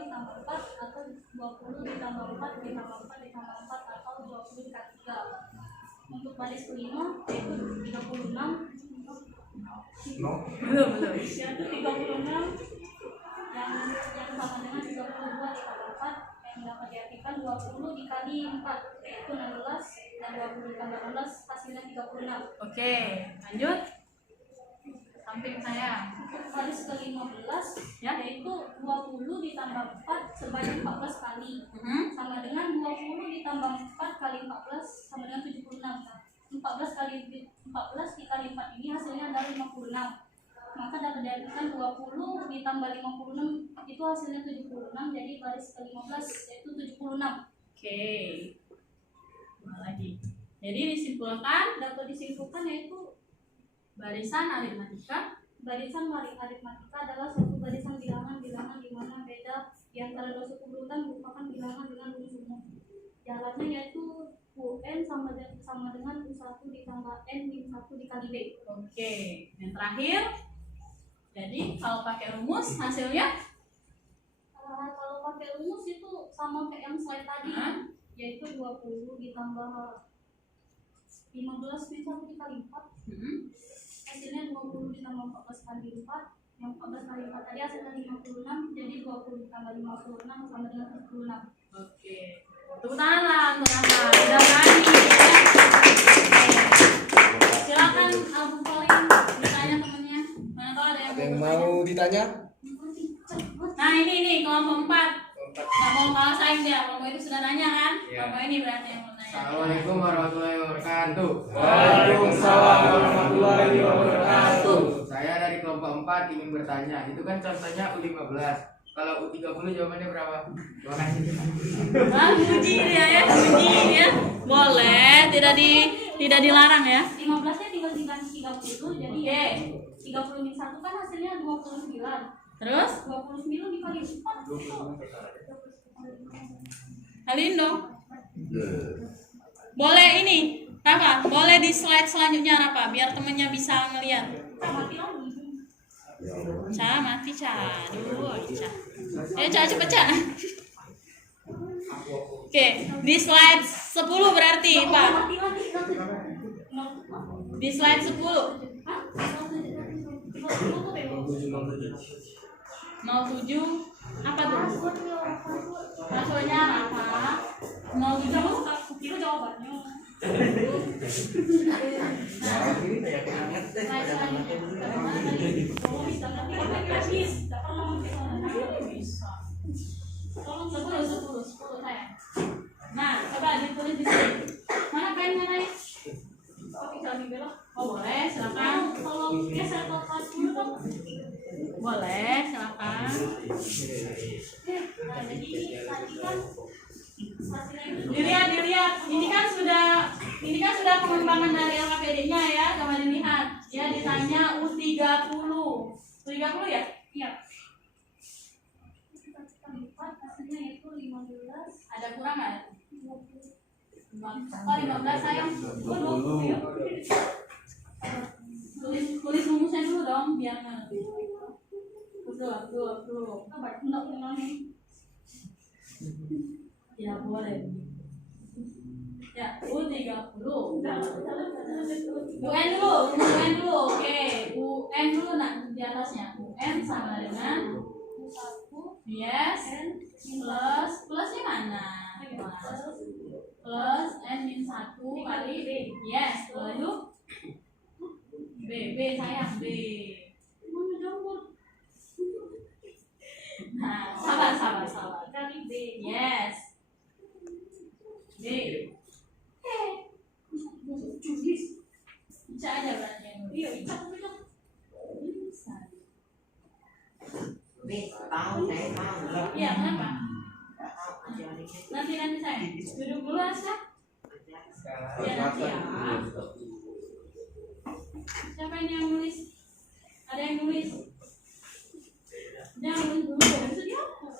ditambah 4 atau 20 ditambah 4 ditambah 4 ditambah 4 atau 20 dikali 3. Untuk baris kelima yaitu 36 Belum. yaitu 36 yang sama dengan 32 ditambah 4 yang dapat diartikan 20 dikali 4 yaitu 16 dan 20 ditambah 16 hasilnya 36. Oke, lanjut. Samping saya. Baris ke-15 Ya. yaitu 20 ditambah 4 sebanyak 14 kali sama dengan 20 ditambah 4 kali 14 sama dengan 76. 14 kali 14 dikali 4 ini hasilnya adalah 56. Maka dapat diartikan 20 ditambah 56 itu hasilnya 76. Jadi baris ke-15 yaitu 76. Oke. Nah, lagi. Jadi dapat disimpulkan yaitu barisan aritmatika. Barisan aritmatika adalah suatu barisan bilangan-bilangan di mana beda di antara dua suku urutan merupakan bilangan dengan rumus umum. Jalannya yaitu UN sama dengan U1 ditambah 4N-1 dikali B. Oke, yang terakhir. Jadi kalau pakai rumus hasilnya Kalau pakai rumus itu sama kayak yang slide tadi, yaitu 20 ditambah 15 min 1 dikali 4. Hasilnya 20 ditambah 14 kali 4. Yang 14 kali 4 tadi hasilnya 56, jadi 20 ditambah 56 sama dengan 46. oke. Tepuk tangan lah untuk Rafa. Udah berani ya. Oke. Silakan Abu Pauline ditanya temennya. Mana tahu ada yang mau ditanya? Nah ini kelompok 4. Nggak mau kalah saing dia. Kelompok itu sudah nanya kan? Kelompok ini berarti yang mau nanya. Assalamualaikum warahmatullahi wabarakatuh. Waalaikumsalam warahmatullahi wabarakatuh. Saya dari kelompok 4 ingin bertanya. Itu kan contohnya U15. Kalau U30 jawabannya berapa? Terima kasih. Uji dia ya, uji ya. Boleh, tidak dilarang ya. 15-nya tinggal diganti 30, jadi 30 min 1 kan hasilnya 29. Terus 29 dikali 4 itu. kaliin dong. Boleh ini, Rafa, boleh di slide selanjutnya Rafa, biar temennya bisa ngeliat. Mati lagi. Ca, mati Ca. Dulu Ca. Ca cepet Ca. Oke, di slide 10 berarti, Pak. Mati lagi. Di slide 10. 07 apa tuh? Maksudnya Rafa. 07 Itu jawabannya. Nah, coba ditulis di sini. Mana pennya? Oh boleh, silakan. Kalau geser ke kelas 10 dong. Boleh, silakan. Nah, jadi tadi kan hasilnya itu Dilihat. Ini kan sudah pengembangan dari LKPD-nya ya, coba dilihat. Ya ditanya U30. U30 ya? iya. Hasilnya itu 15. Ada kurang nggak? 20. Oh 15 sayang. Oh 20 ya. Tulis rumusnya dulu dong biar ngerti. Betul. Enggak pernah nih. Tidak boleh. Ya, U30. UN dulu. Oke, UN dulu nak di atasnya. UN sama dengan 1 yes plusnya mana? Plus n min 1 kali b. Yes, lalu b sayang b. Mana jambul? Nah, sabar. Kali B. Yes. B. Bisa aja berarti yang dulu. Iya, bisa. Bisa. Saya tahu. Iya, kenapa? Nanti saya duduk dulu Asya. Ya nanti ya. Siapa ini yang nulis? Ada yang nulis? Jangan nulis dulu. Bisa dihapus.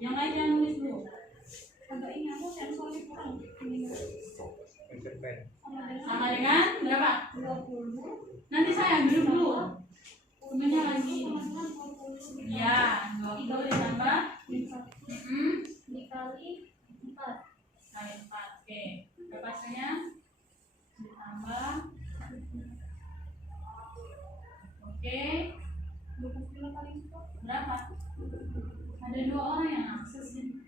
Yang lain jangan nulis dulu. Agak ini aku sensornya kurang. Sama dengan berapa? 20. Nanti saya duduk dulu. Temennya lagi. Ya, 20 ditambah Dikali 4. kali 4. Oke. Berapa hasilnya? Ditambah. Oke. 20 kali 4. Berapa? Ada 2 orang yang akses ini.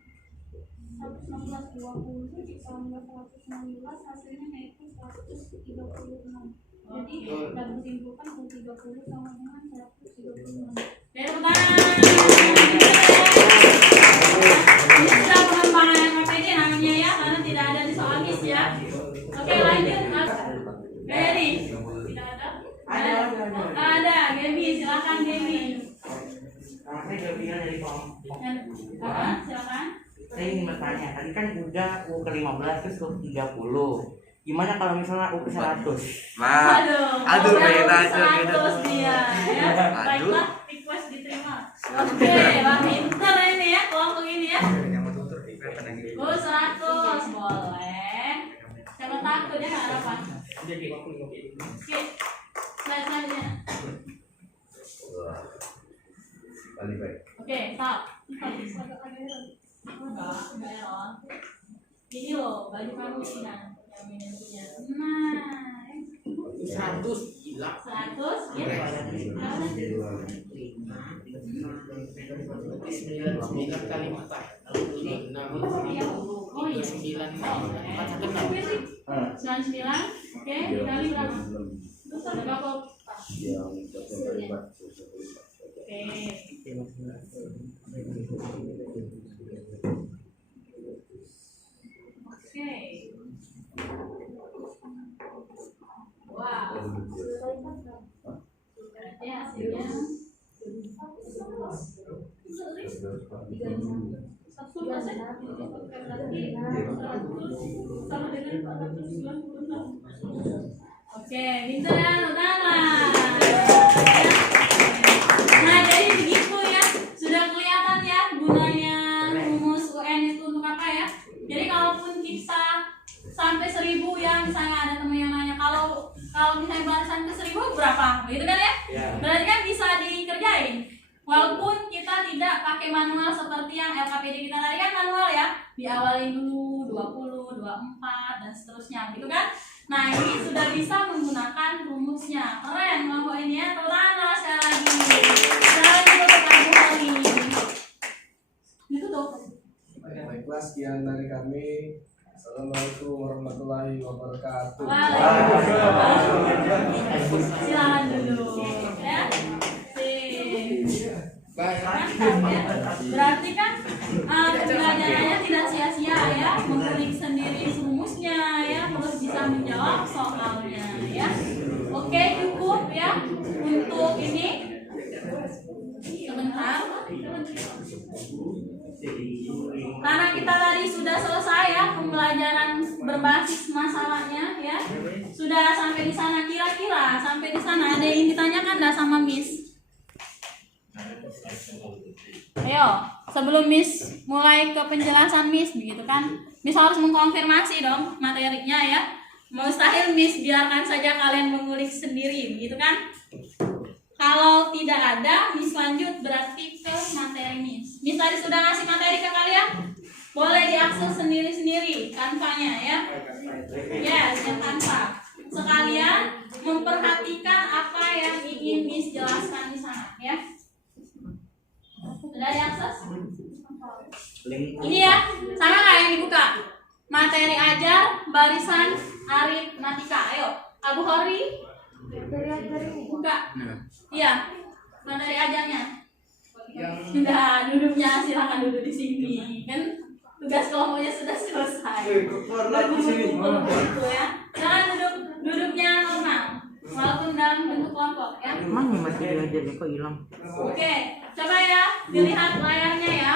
116 20 ditambah 116 hasilnya yaitu 136. Jadi dapat disimpulkan 30 sama dengan 136. Tepuk tangan. Ini sudah pengembangan LKPD namanya ya, karena tidak ada di soal KIS ya. Oke, lanjut. Ferry. Tidak ada? Ada. Gaby, silakan Gaby. Saya Gabriel dari kelompok. Silakan. Saya ingin bertanya, tadi kan udah U ke-15 terus U30. Gimana kalau misalnya U ke-100? Aduh, beda dia. Ya. Aduh. Baiklah, request diterima. Oke, wah pinter ini ya kelompok ini ya. 100 boleh. Siapa takut ya nggak apa? Oke, slide selanjutnya. Oke, stop. Enggak error. Ini loh, baju kamu ini kan yang ini punya. Nah, 100 gila. 100 ya. 9 kali 4. Oh iya. 99. Oke, dikali berapa? Ada berapa? Oke. Oke. Wow. Berarti hasilnya Oke, pintar ya, utama. Nah, jadi begitu ya. Sudah kelihatan ya gunanya rumus UN itu untuk apa ya? Jadi kalaupun kita sampai 1000 ya, misalnya ada teman yang nanya kalau misalnya barisan ke 1000 berapa? Begitu kan ya? Berarti kan bisa dikerjain. Walaupun kita tidak pakai manual seperti yang LKPD kita tadi kan manual ya, diawali dulu 20, 24 dan seterusnya, gitu kan? Nah ini sudah bisa menggunakan rumusnya. Keren kelompok ini ya, terutama sekali lagi. Sekali lagi untuk Abu Hari. Itu tuh. Baiklah, sekian dari kami. Assalamualaikum warahmatullahi wabarakatuh. Silakan dulu ya. Mantap ya. Berarti kan pembelajarannya tidak sia-sia ya, mengulik sendiri rumusnya ya, terus bisa menjawab soalnya ya. Oke, cukup ya untuk ini. Sebentar. Karena kita tadi sudah selesai ya pembelajaran berbasis masalahnya ya. Sudah sampai di sana kira-kira sampai di sana ada yang ditanyakan enggak sama Miss? Ayo, sebelum Miss mulai ke penjelasan Miss begitu kan, Miss harus mengkonfirmasi dong materinya ya. Mustahil Miss biarkan saja kalian mengulik sendiri begitu kan. Kalau tidak ada, Miss lanjut berarti ke materi Miss. Miss tadi sudah ngasih materi ke kalian, boleh diakses sendiri-sendiri Canva-nya ya. Yes, yang Canva. Sekalian memperhatikan apa yang ingin Miss jelaskan di sana ya. Sudah diakses? Ini ya, sama nggak yang dibuka? Materi ajar, barisan, aritmatika. Ayo, Abu Hori. Buka. Iya, materi ajarnya. Sudah, duduknya silakan duduk di sini. Kan tugas kelompoknya sudah selesai. Berkumpul ya. Jangan duduknya normal. Walaupun dalam bentuk kelompok ya. Mana materi ajarnya kok hilang? Oke, coba ya dilihat layarnya ya.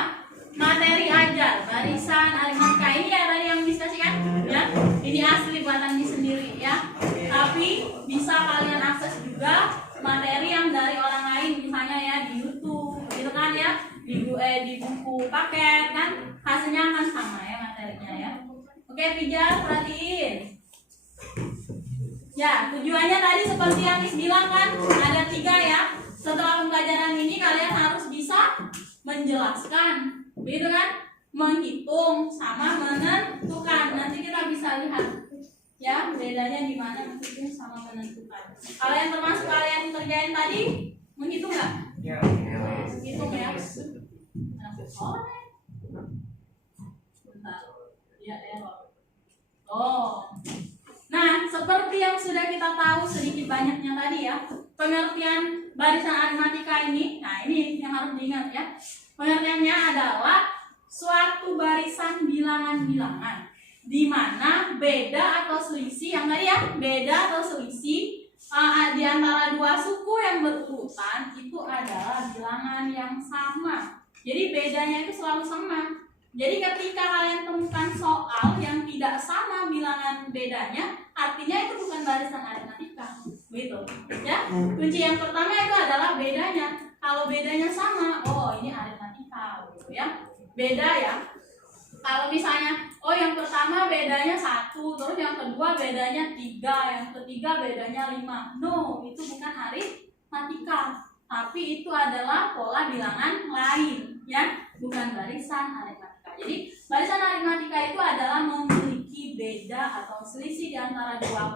Materi ajar, barisan, aritmatika ini ya tadi yang diskusikan ya. Ini asli buatan Miss sendiri ya. Tapi bisa kalian akses juga materi yang dari orang lain misalnya ya di YouTube, gitu kan ya. Di buku paket kan hasilnya akan sama ya materinya ya. Oke, Pijar perhatiin. Ya, tujuannya tadi seperti yang Miss bilang kan, ada 3 ya. Setelah pembelajaran ini kalian harus bisa menjelaskan, begitu kan? Menghitung sama menentukan. Nanti kita bisa lihat ya bedanya di mana menghitung sama menentukan. Kalian termasuk kalian kerjain tadi menghitung nggak? Ya. Hitung ya. Bentar. Ya error. Oh. Nah, seperti yang sudah kita tahu sedikit banyaknya tadi ya, pengertian barisan aritmatika ini, nah ini yang harus diingat ya. Pengertiannya adalah suatu barisan bilangan-bilangan di mana beda atau selisih, yang tadi ya, beda atau selisih di antara 2 suku yang berurutan itu adalah bilangan yang sama. Jadi bedanya itu selalu sama. Jadi ketika kalian temukan soal yang tidak sama bilangan bedanya, artinya itu bukan barisan aritmatika, begitu. Ya, kunci yang pertama itu adalah bedanya. Kalau bedanya sama, oh ini aritmatika gitu ya. Beda ya. Kalau misalnya, oh yang pertama bedanya 1, terus yang kedua bedanya 3, yang ketiga bedanya 5. No, itu bukan aritmatika, tapi itu adalah pola bilangan lain, ya, bukan barisan aritmatika. Jadi barisan aritmatika itu adalah memiliki beda atau selisih di antara dua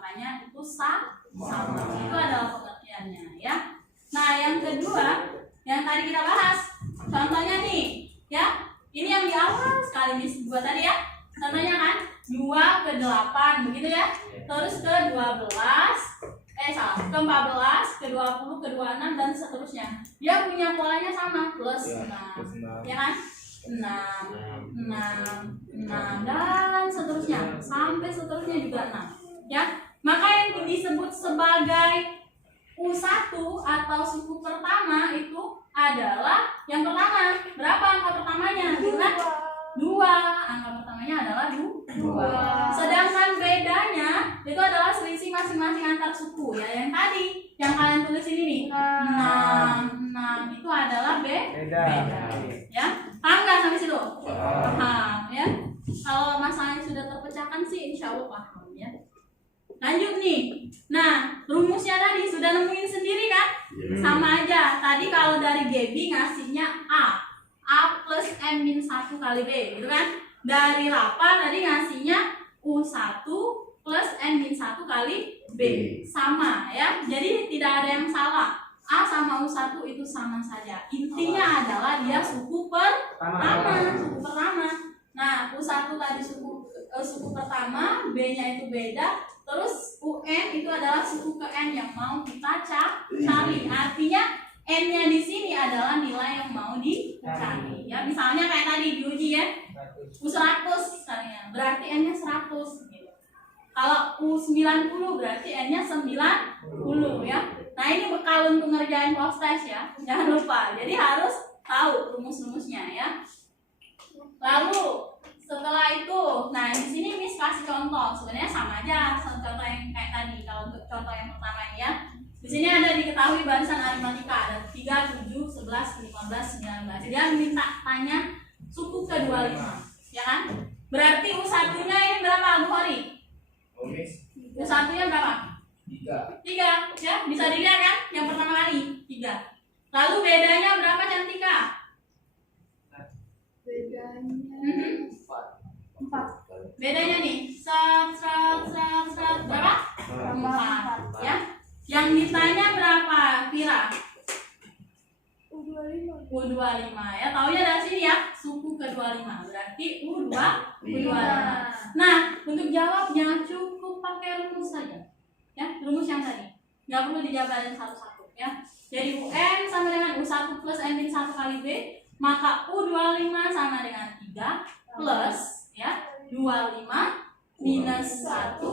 angkanya itu sama. Itu adalah pengertiannya, ya. Nah, yang kedua yang tadi kita bahas, contohnya nih, ya. Ini yang di awal sekali buat tadi ya. Contohnya kan 2 ke 8 begitu ya. Terus ke 12, ke 14, ke 20, ke 26 dan seterusnya. Dia punya polanya sama, plus 6. Ya kan? 6 dan seterusnya. Sampai seterusnya juga 6. Ya. Maka yang disebut sebagai U1 atau suku pertama itu adalah yang pertama. Berapa angka pertamanya? 2. Angka pertamanya adalah 2. Sedangkan bedanya itu adalah selisih masing-masing antar suku ya. Yang tadi yang kalian tulis ini nih. 6 itu adalah beda. Ya. Paham nggak sampai situ? Paham ya. Kalau masalahnya sudah terpecahkan sih insya Allah paham ya. Lanjut nih. Nah, rumusnya tadi sudah nemuin sendiri kan? Sama aja. Tadi kalau dari GB ngasihnya A plus N-1 kali B, gitu kan? Dari 8 tadi ngasihnya U1 plus N-1 kali B. Sama ya. Jadi tidak ada yang salah. A sama U1 itu sama saja. Intinya adalah dia suku pertama. Nah, U1 tadi suku pertama, B-nya itu beda. Terus UN itu adalah suku ke N yang mau kita cari. Artinya N-nya di sini adalah nilai yang mau dicari. Ya, misalnya kayak tadi diuji ya. U100 misalnya, berarti N-nya 100 gitu. Kalau U90 berarti N-nya 90 ya. Nah, ini bekal untuk ngerjain post test ya. Jangan lupa. Jadi harus tahu rumus-rumusnya ya. Lalu setelah itu, nah di sini Miss kasih contoh. Sebenarnya sama aja contoh yang kayak tadi. Kalau untuk contoh yang pertama ini ya, di sini ada diketahui barisan aritmatika ada 3, 7, 11, 15, 19. Dia minta tanya suku ke-25, ya kan? Berarti U1-nya ini berapa, Bu Hori? U1-nya berapa? 3, ya bisa dilihat kan? Yang pertama kali 3. Lalu bedanya berapa, Cantika? Bedanya 4. Bedanya nih, berapa? 4 ya. Yang ditanya berapa, Vira? U25 ya. Taunya dari sini ya, suku ke-25. Berarti U25. Nah, untuk jawabnya cukup pakai rumus saja. Ya, rumus yang tadi. Nggak perlu dijabarin satu-satu ya. Jadi UN sama dengan U1 plus N-1 kali B, maka U25 sama dengan 3 plus ya 25 minus 1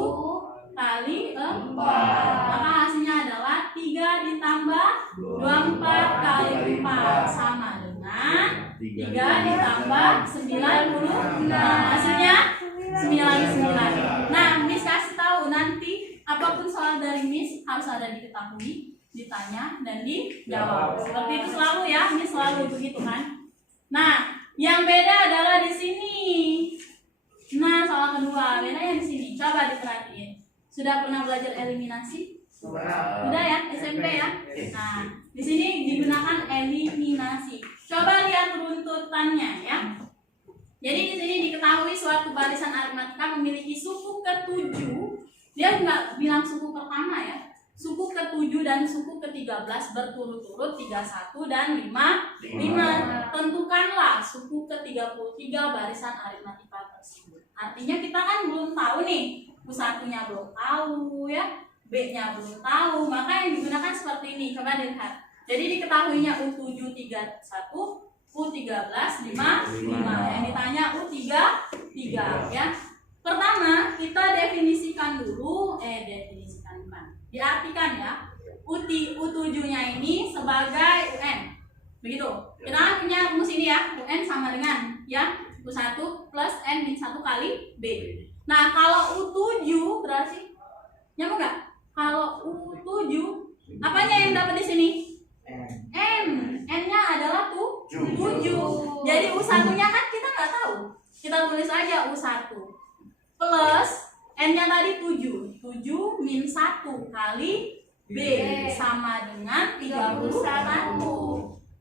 kali 4. Maka hasilnya adalah 3 ditambah 24 kali 4 sama dengan 3 ditambah 96. Hasilnya 99. Nah, Miss kasih tahu nanti apapun soal dari Miss harus ada diketahui, ditanya dan dijawab. Seperti itu selalu ya, Miss selalu begitu kan. Nah, yang beda adalah di sini. Nah, soal kedua, bedanya di sini. Coba diperhatiin. Sudah pernah belajar eliminasi? Sudah ya, SMP ya. Nah, di sini digunakan eliminasi. Coba lihat runtutannya ya. Jadi di sini diketahui suatu barisan aritmatika memiliki suku ke-7. Dia nggak bilang suku pertama ya. Suku ke-7 dan suku ke-13 berturut-turut 31 dan 5. Tentukanlah suku ke-33 barisan aritmatika tersebut. Artinya kita kan belum tahu nih, U1-nya belum tahu ya, B-nya belum tahu, maka yang digunakan seperti ini. Coba dilihat. Jadi diketahuinya U7 31, U13 5. Yang ditanya U3 ya. Pertama, kita definisikan dulu, diartikan ya. U7-nya ini sebagai UN. Begitu. Kita kan punya rumus ini ya, UN sama dengan ya U1 plus N-1 kali B. Nah, kalau U7 berarti nyambung nggak? Kalau U7 apanya yang dapat di sini? N-nya adalah 7. Jadi U1-nya kan kita nggak tahu. Kita tulis aja U1 plus N-nya tadi 7. 7 min 1 kali B sama dengan 31.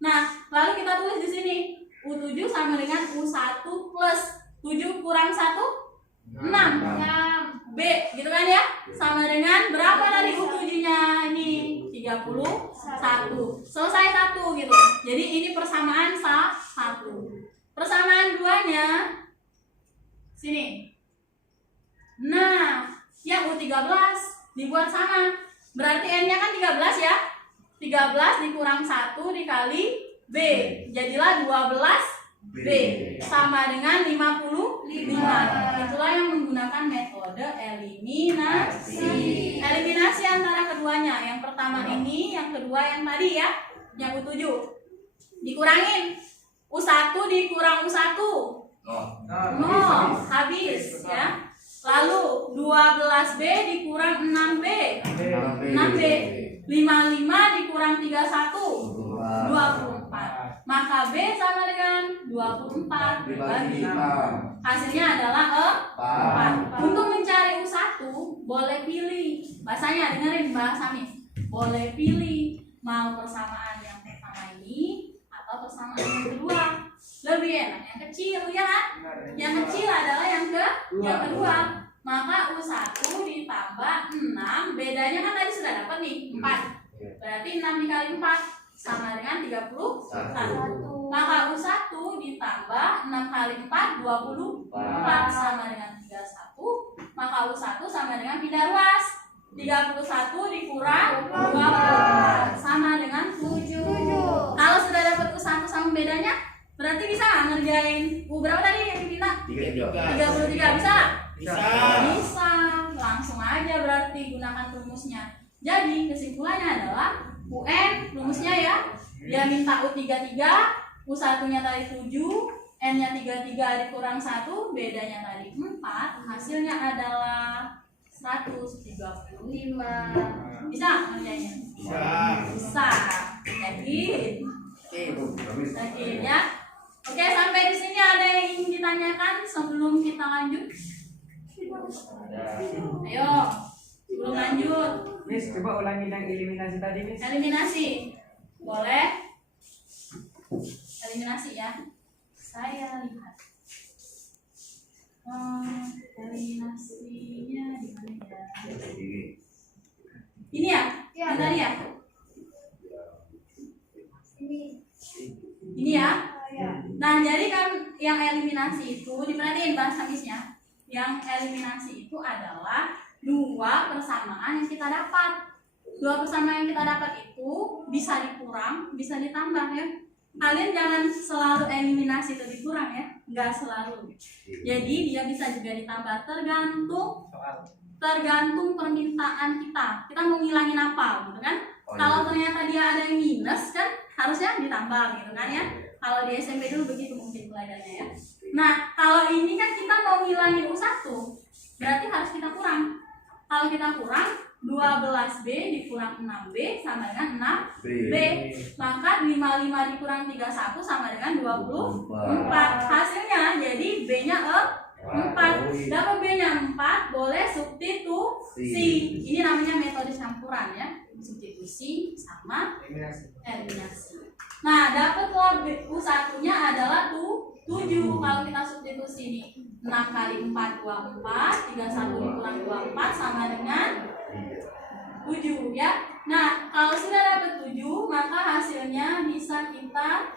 Nah, lalu kita tulis di sini U7 sama dengan U1 plus 7 kurang 1 6. B gitu kan ya? Sama dengan berapa tadi U7-nya ini? 31. Selesai 1 gitu. Jadi ini persamaan 1. Persamaan 2-nya sini. Nah, yang U13 dibuat sama. Berarti N-nya kan 13 ya. 13 dikurang 1 dikali B. Jadilah 12B. Sama dengan 55. Itulah yang menggunakan metode eliminasi. Eliminasi antara keduanya. Yang pertama ini, yang kedua yang tadi ya. Yang U7. Dikurangin. U1 dikurang U1. 0. Habis ya. Lalu 12B dikurang 6B. 6B. 55 dikurang 31. 24. Maka B sama dengan 24 dibagi 4. Hasilnya adalah 4. Untuk mencari U1 boleh pilih. Bahasanya dengerin bahasa Miss. Boleh pilih mau persamaan yang pertama ini atau persamaan yang kedua. Lebih enak yang kecil ya kan? Yang kecil adalah yang kedua. Maka U1 ditambah 6, bedanya kan tadi sudah dapat nih 4. Berarti 6 dikali 4 sama dengan 31. Maka U1 ditambah 6 kali 4 24 sama dengan 31. Maka U1 sama dengan pindah ruas. 31 dikurang 24 sama dengan 7. Kalau sudah dapat U1 sama bedanya, berarti bisa nggak ngerjain U berapa tadi yang diminta? 33. Bisa nggak? Bisa. Langsung aja berarti gunakan rumusnya. Jadi kesimpulannya adalah UN rumusnya ya. Dia minta U33, U1-nya tadi 7, N-nya 33 dikurang 1, bedanya tadi 4, hasilnya adalah 135. Bisa ngerjainnya? Bisa. Yakin ya? Oke, sampai di sini ada yang ingin ditanyakan sebelum kita lanjut? Ayo, sebelum lanjut. Miss, coba ulangi yang eliminasi tadi, Miss. Eliminasi. Boleh? Eliminasi ya. Saya lihat. Eliminasinya di mana ya? Ini ya? Yang tadi ya? Ini ya? Nah, jadi kan yang eliminasi itu diperhatiin bahasa Miss-nya. Yang eliminasi itu adalah dua persamaan yang kita dapat. Dua persamaan yang kita dapat itu bisa dikurang, bisa ditambah ya. Kalian jangan selalu eliminasi itu dikurang ya, nggak selalu. Jadi dia bisa juga ditambah tergantung permintaan kita. Kita mau ngilangin apa gitu kan? Kalau ternyata dia ada yang minus kan harusnya ditambah gitu kan ya. Kalau di SMP dulu begitu mungkin belajarnya ya. Nah, kalau ini kan kita mau ngilangin U1, berarti harus kita kurang. Kalau kita kurang, 12B dikurang 6B sama dengan 6B. Maka 55 dikurang 31 sama dengan 24. Hasilnya jadi B-nya 4. Dapat B-nya 4, boleh substitusi. Ini namanya metode campuran ya. Substitusi sama eliminasi. Nah, dapatlah U1-nya adalah 7. Kalau kita substitusi ini 6 kali 4 24, 31 dikurang 24 sama dengan 7 ya. Nah, kalau sudah dapat 7, maka hasilnya bisa kita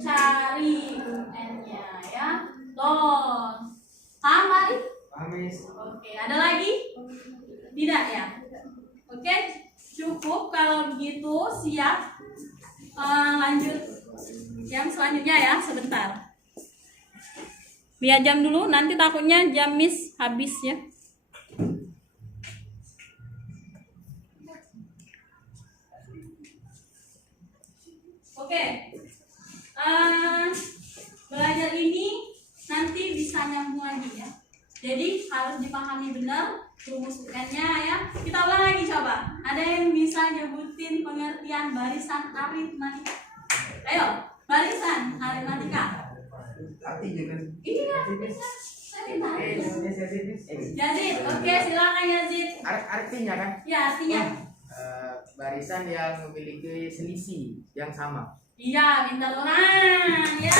cari UN-nya ya. Tuh. Paham tadi? Paham, Miss. Oke, ada lagi? Tidak ya? Oke, cukup kalau begitu siap. Lanjut yang selanjutnya ya, sebentar. Lihat jam dulu, nanti takutnya jam Miss habis ya. Oke, belajar ini nanti bisa nyambung lagi ya. Jadi harus dipahami benar rumus UN-nya ya. Kita ulang lagi coba. Ada yang bisa nyebutin pengertian barisan aritmatika? Ayo, barisan aritmatika. Artinya kan Iya, bisa. Yazid, oke silakan Yazid. Artinya kan Ya artinya. barisan yang memiliki selisih yang sama. Iya, pintar orang ya.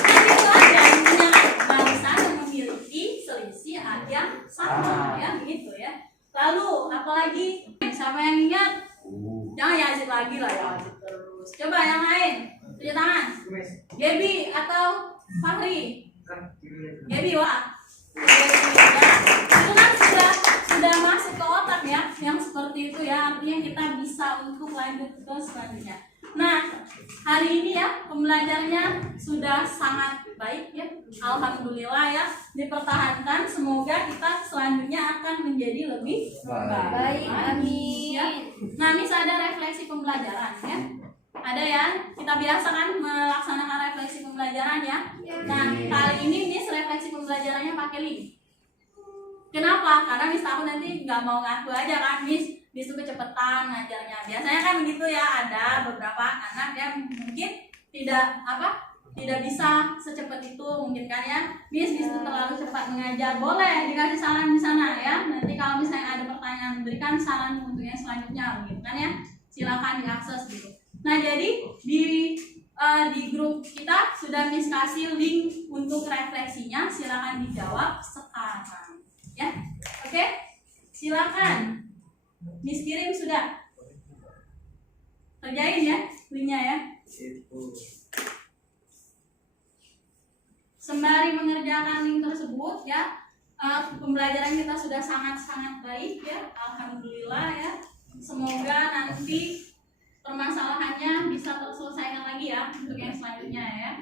Kan itu aja intinya barisan yang memiliki selisih yang sama ya, begitu ya. Lalu apalagi? Siapa yang ingat? Jangan Yazid lagi lah ya, Yazid terus. Coba yang lain. Tunjuk tangan. Gebi atau Fahri? Gebi wah. Gebi ya. Itu kan sudah masuk ke otak ya, yang seperti itu ya. Artinya kita bisa untuk lanjut ke selanjutnya. Nah, hari ini ya pembelajarannya sudah sangat baik ya. Alhamdulillah ya, dipertahankan. Semoga kita selanjutnya akan menjadi lebih baik. Amin. Ya. Nah, Miss ada refleksi pembelajaran ya. Ada ya, kita biasakan melaksanakan refleksi pembelajaran ya. Nah, kali ini Miss refleksi pembelajarannya pakai link. Kenapa? Karena Miss aku nanti nggak mau ngaku aja kan Miss itu kecepatan ngajarnya. Biasanya kan begitu ya, ada beberapa anak yang mungkin tidak bisa secepat itu mungkin kan ya. Miss itu terlalu cepat mengajar. Boleh dikasih saran di sana ya. Nanti kalau misalnya ada pertanyaan berikan saran untuk yang selanjutnya gitu kan ya. Silakan diakses gitu. Nah, jadi di grup kita sudah Miss kasih link untuk refleksinya. Silakan dijawab sekarang ya. Oke? Silakan. Miss kirim sudah. Kerjain ya linknya ya. Sembari mengerjakan link tersebut ya, pembelajaran kita sudah sangat-sangat baik ya. Alhamdulillah ya. Semoga nanti permasalahannya bisa terselesaikan lagi ya untuk yang selanjutnya ya.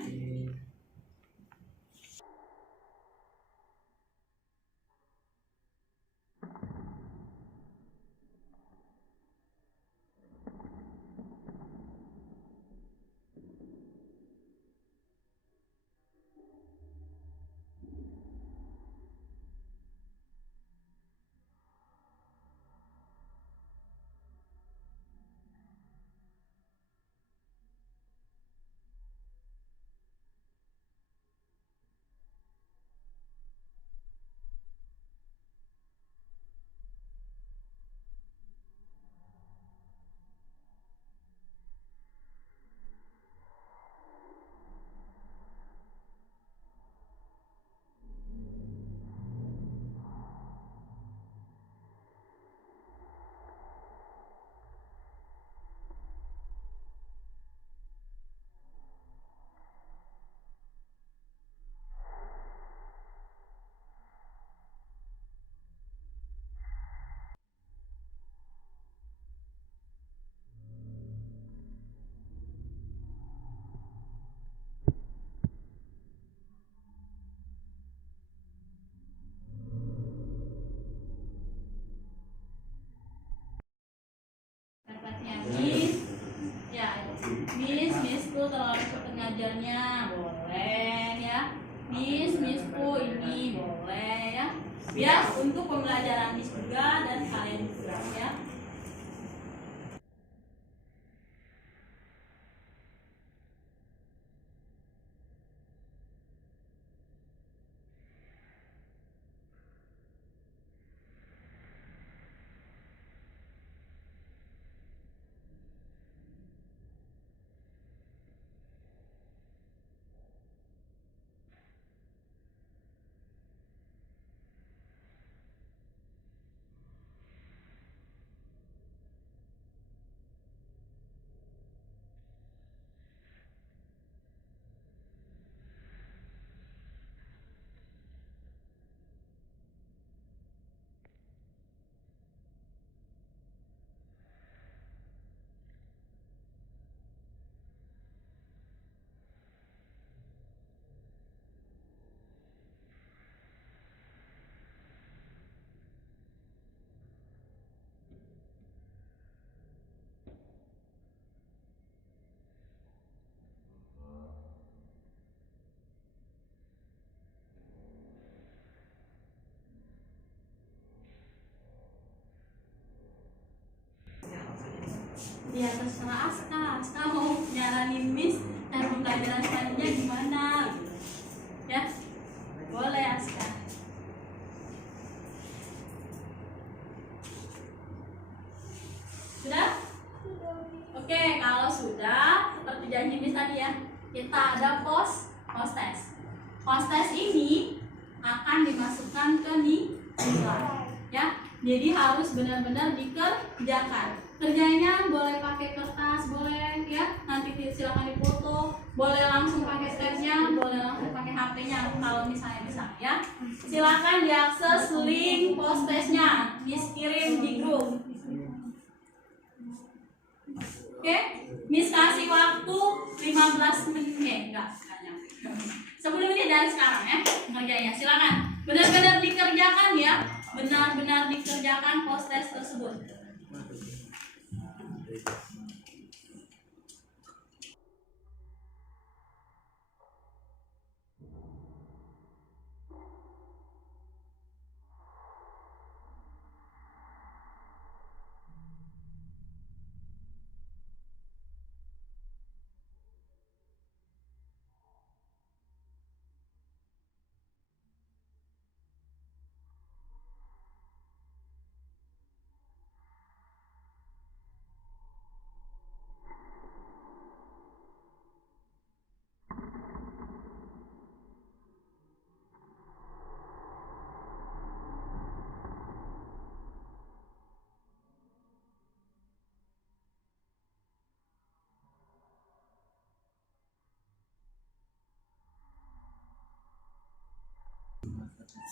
Miss, ya, Missku terlalu cepat ngajarnya, boleh ya. Missku ini boleh ya. Biar untuk pembelajaran Miss juga dan kalian juga ya. Ya terserah Aska mau nyaranin Miss cara pembelajaran selanjutnya gimana gitu. Ya boleh Aska. Sudah? Oke, kalau sudah seperti janji Miss tadi ya, kita ada post test. Post test ini akan dimasukkan ke nilai ya. Jadi harus benar-benar dikerjakan. Kerjanya boleh pakai kertas, boleh ya. Nanti silakan difoto, boleh langsung pakai stepnya, boleh langsung pakai HP-nya kalau misalnya bisa ya. Silakan diakses link post testnya, Miss kirim di grup. Oke, Miss kasih waktu 15 menit, enggak nyampe. 10 menit dari sekarang ya, ngerjainnya. Silakan, benar-benar dikerjakan ya, benar-benar dikerjakan post test tersebut.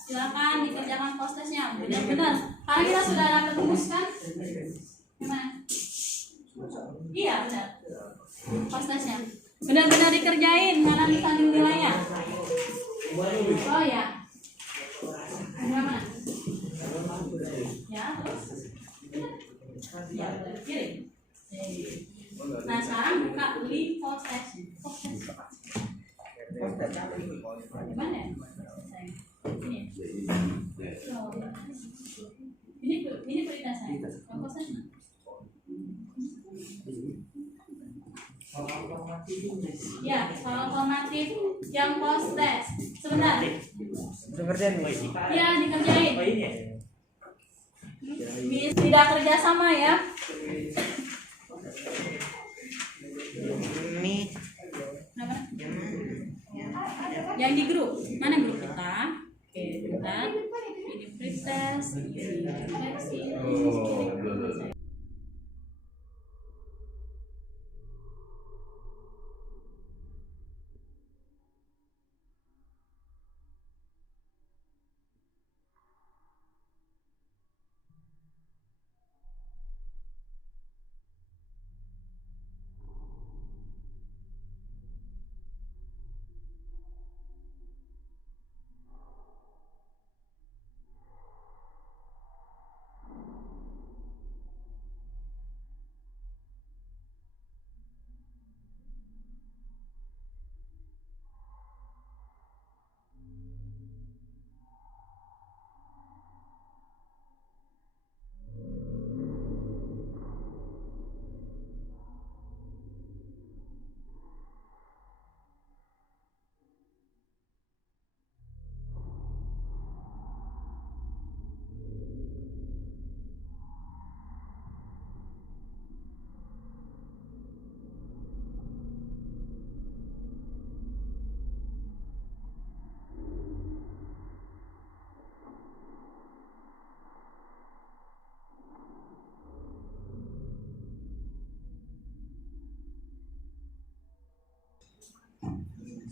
Silakan dikerjakan post testnya benar-benar. Karena kita sudah dapat rumus kan? Gimana? Iya benar. Post testnya benar-benar dikerjain, mana bisa nilainya? Oh ya. Gimana? Ya terus? Ya kirim. Nah sekarang buka link post test. Gimana ya? Ini perintah saya. Ya, soal formatif yang post test. Sebentar. Ya, dikerjain. Tidak kerja sama ya. Yang di grup. Mana grup kita? Oke, bentar. Ini pretest, ini refleksi.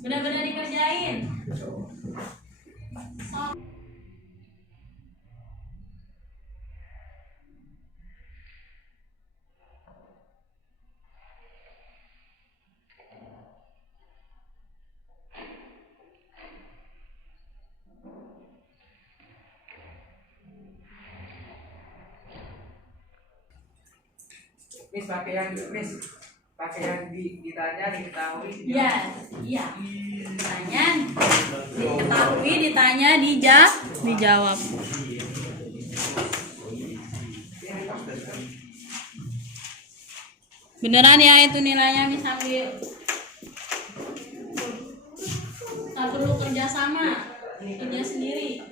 Benar-benar dikerjain. Miss pakai yang ditanya diketahui. Iya. Ditanya dijawab. Beneran ya itu nilainya bisa ambil. Nggak perlu kerja sama, kerja sendiri.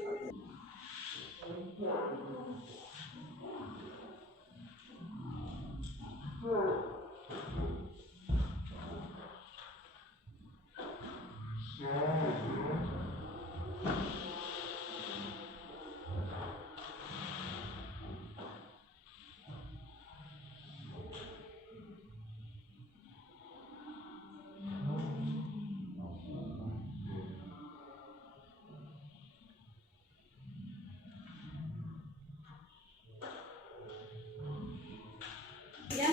Ya.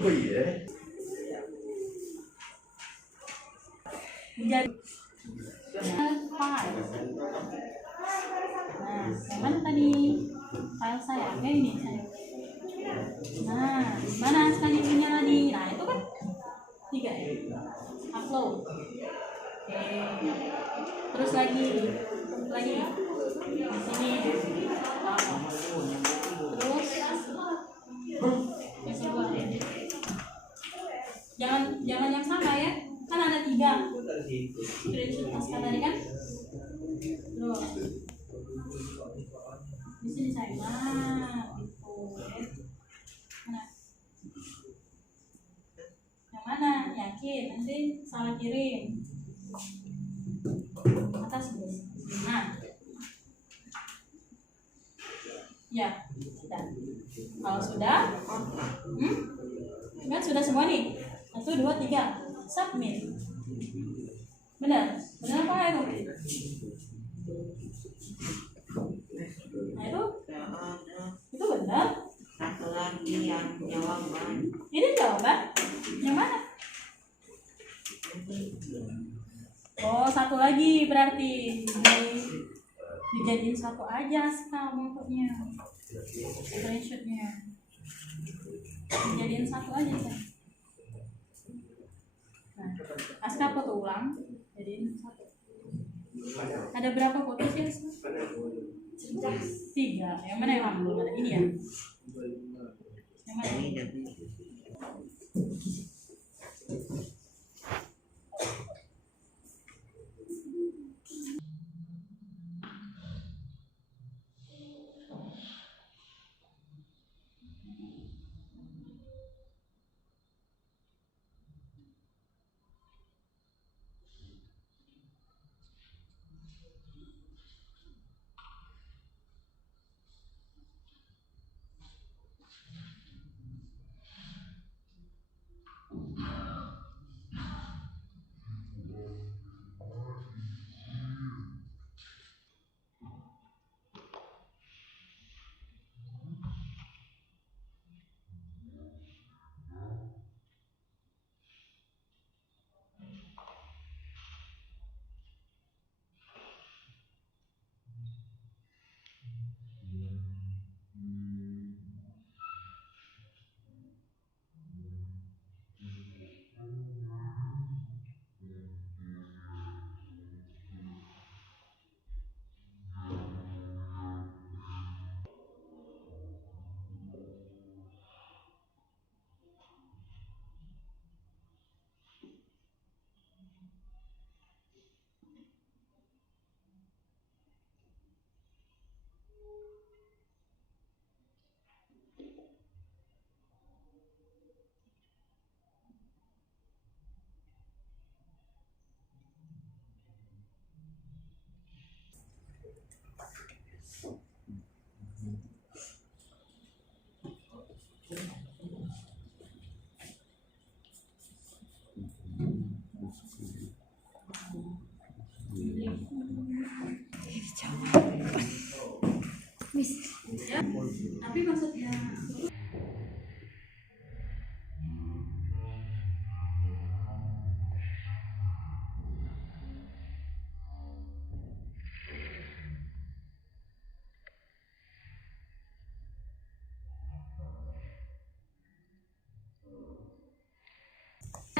Oh iya. Jadi nah, yang mana tadi file saya? Kayak ini saya. Nah, mana sekali punya tadi? Nah, itu kan 3 ya. Upload. Oke. Terus lagi di sini. Terus yang kedua ya. Jangan yang sama ya. Kan ada 3. Screenshot pasca tadi kan? Terus di sini saya gitu ya. Mana? Yang mana? Yakin nanti salah kirim. Atas guys. Nah. Ya, sudah. Kalau sudah, kan sudah semua nih. 1, 2, 3. Submit. Benar apa itu? Nah itu benar. Satu lagi yang jawaban. Ini jawaban yang mana? Oh, satu lagi berarti dijadiin satu aja sekarang fotonya, screenshotnya dijadiin satu aja kan. Nah, Aska foto ulang jadiin satu. Ada berapa foto sih Aska? 3. Yang mana yang belum ada? Ini ya. Yang mana?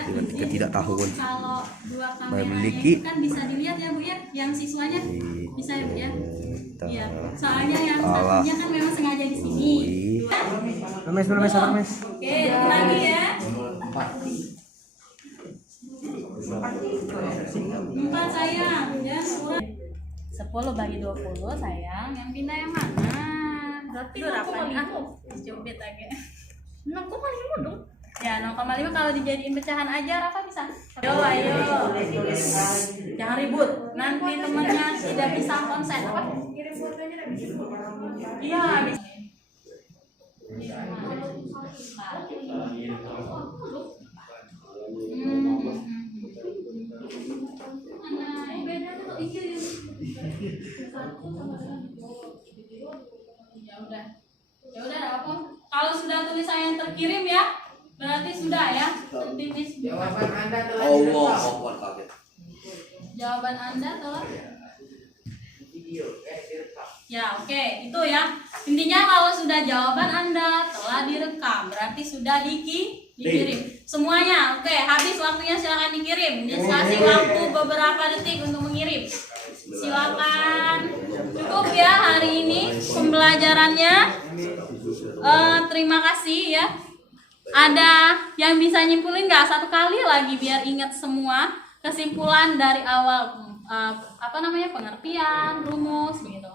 dengan ketidaktahuan. Kalau dua kamera Memiliki- itu kan bisa dilihat ya Bu ya, yang siswanya bisa ya Bu ya. Iya, soalnya yang Allah. satunya kan memang sengaja di sini. Permes. Oke, lagi ya. 4 sayang, ya kurang. 10 bagi 20 sayang, yang pindah yang mana? Berarti berapa nih? Cubit aja. 0,5 dong. Ya 0,5 kalau dijadiin pecahan aja Rafa bisa. Ayo. Jangan ribut. Nanti temennya tidak bisa konsen apa? Kirim fotonya dan bisa. Iya, bisa. Ya udah apa? Kalau sudah tulisannya terkirim ya, berarti sudah ya. Nanti Miss. Jawaban Anda telah direkam. Jawaban Anda telah Video direkam. ya, oke, itu ya. Intinya kalau sudah jawaban Anda telah direkam, berarti sudah dikirim. Semuanya, oke, habis waktunya silakan dikirim. Dikasih waktu beberapa detik untuk mengirim. Silakan. Cukup ya hari ini pembelajarannya. Terima kasih ya. Ada yang bisa nyimpulin nggak satu kali lagi biar ingat semua kesimpulan dari awal pengertian, rumus begitu.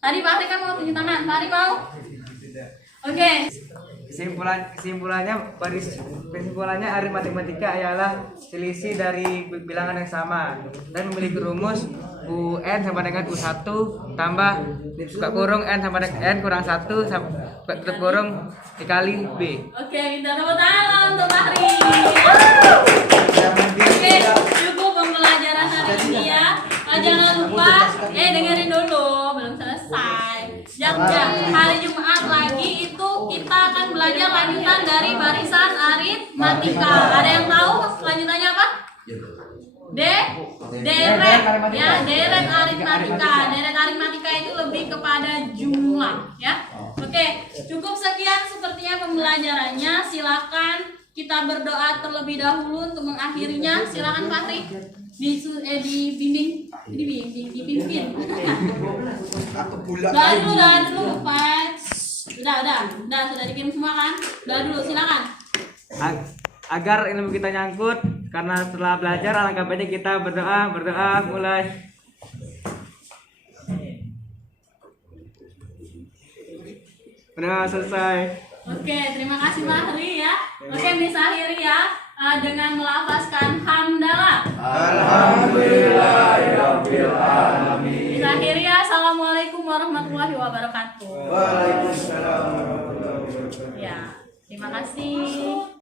Tadi Pak Ari kan mau tunjuk tangan. Pak Ari mau? Oke. Kesimpulannya aritmatika adalah selisih dari bilangan yang sama dan memiliki rumus UN sama dengan U1 tambah buka kurung N sama dengan N kurang 1 tutup kurung dikali B. Oke, minta tepuk tangan untuk Pak Ari. Oke, cukup pembelajaran hari ini ya. Jangan lupa, dengerin dulu, belum selesai. Hari Jumat lagi itu kita akan belajar lanjutan dari barisan aritmatika. Ada yang tahu lanjutannya apa? Deret ya, deret aritmatika. Deret aritmatika itu lebih kepada jumlah ya. Oke, cukup sekian sepertinya pembelajarannya. Silakan kita berdoa terlebih dahulu untuk mengakhirinya. Silakan Pak Tri. Dipimpin. Udah dulu Pak. Udah sudah dikirim semua kan? Udah dulu silakan. Agar ilmu kita nyangkut, karena setelah belajar alangkah baiknya kita berdoa mulai. Udah selesai. Oke, terima kasih Pak Hari ya. Oke, bisa akhiri ya dengan melafazkan hamdalah. Alhamdulillahirabbil alamin. Bisa akhiri ya. Assalamualaikum warahmatullahi wabarakatuh. Waalaikumsalam warahmatullahi wabarakatuh. Ya, terima kasih.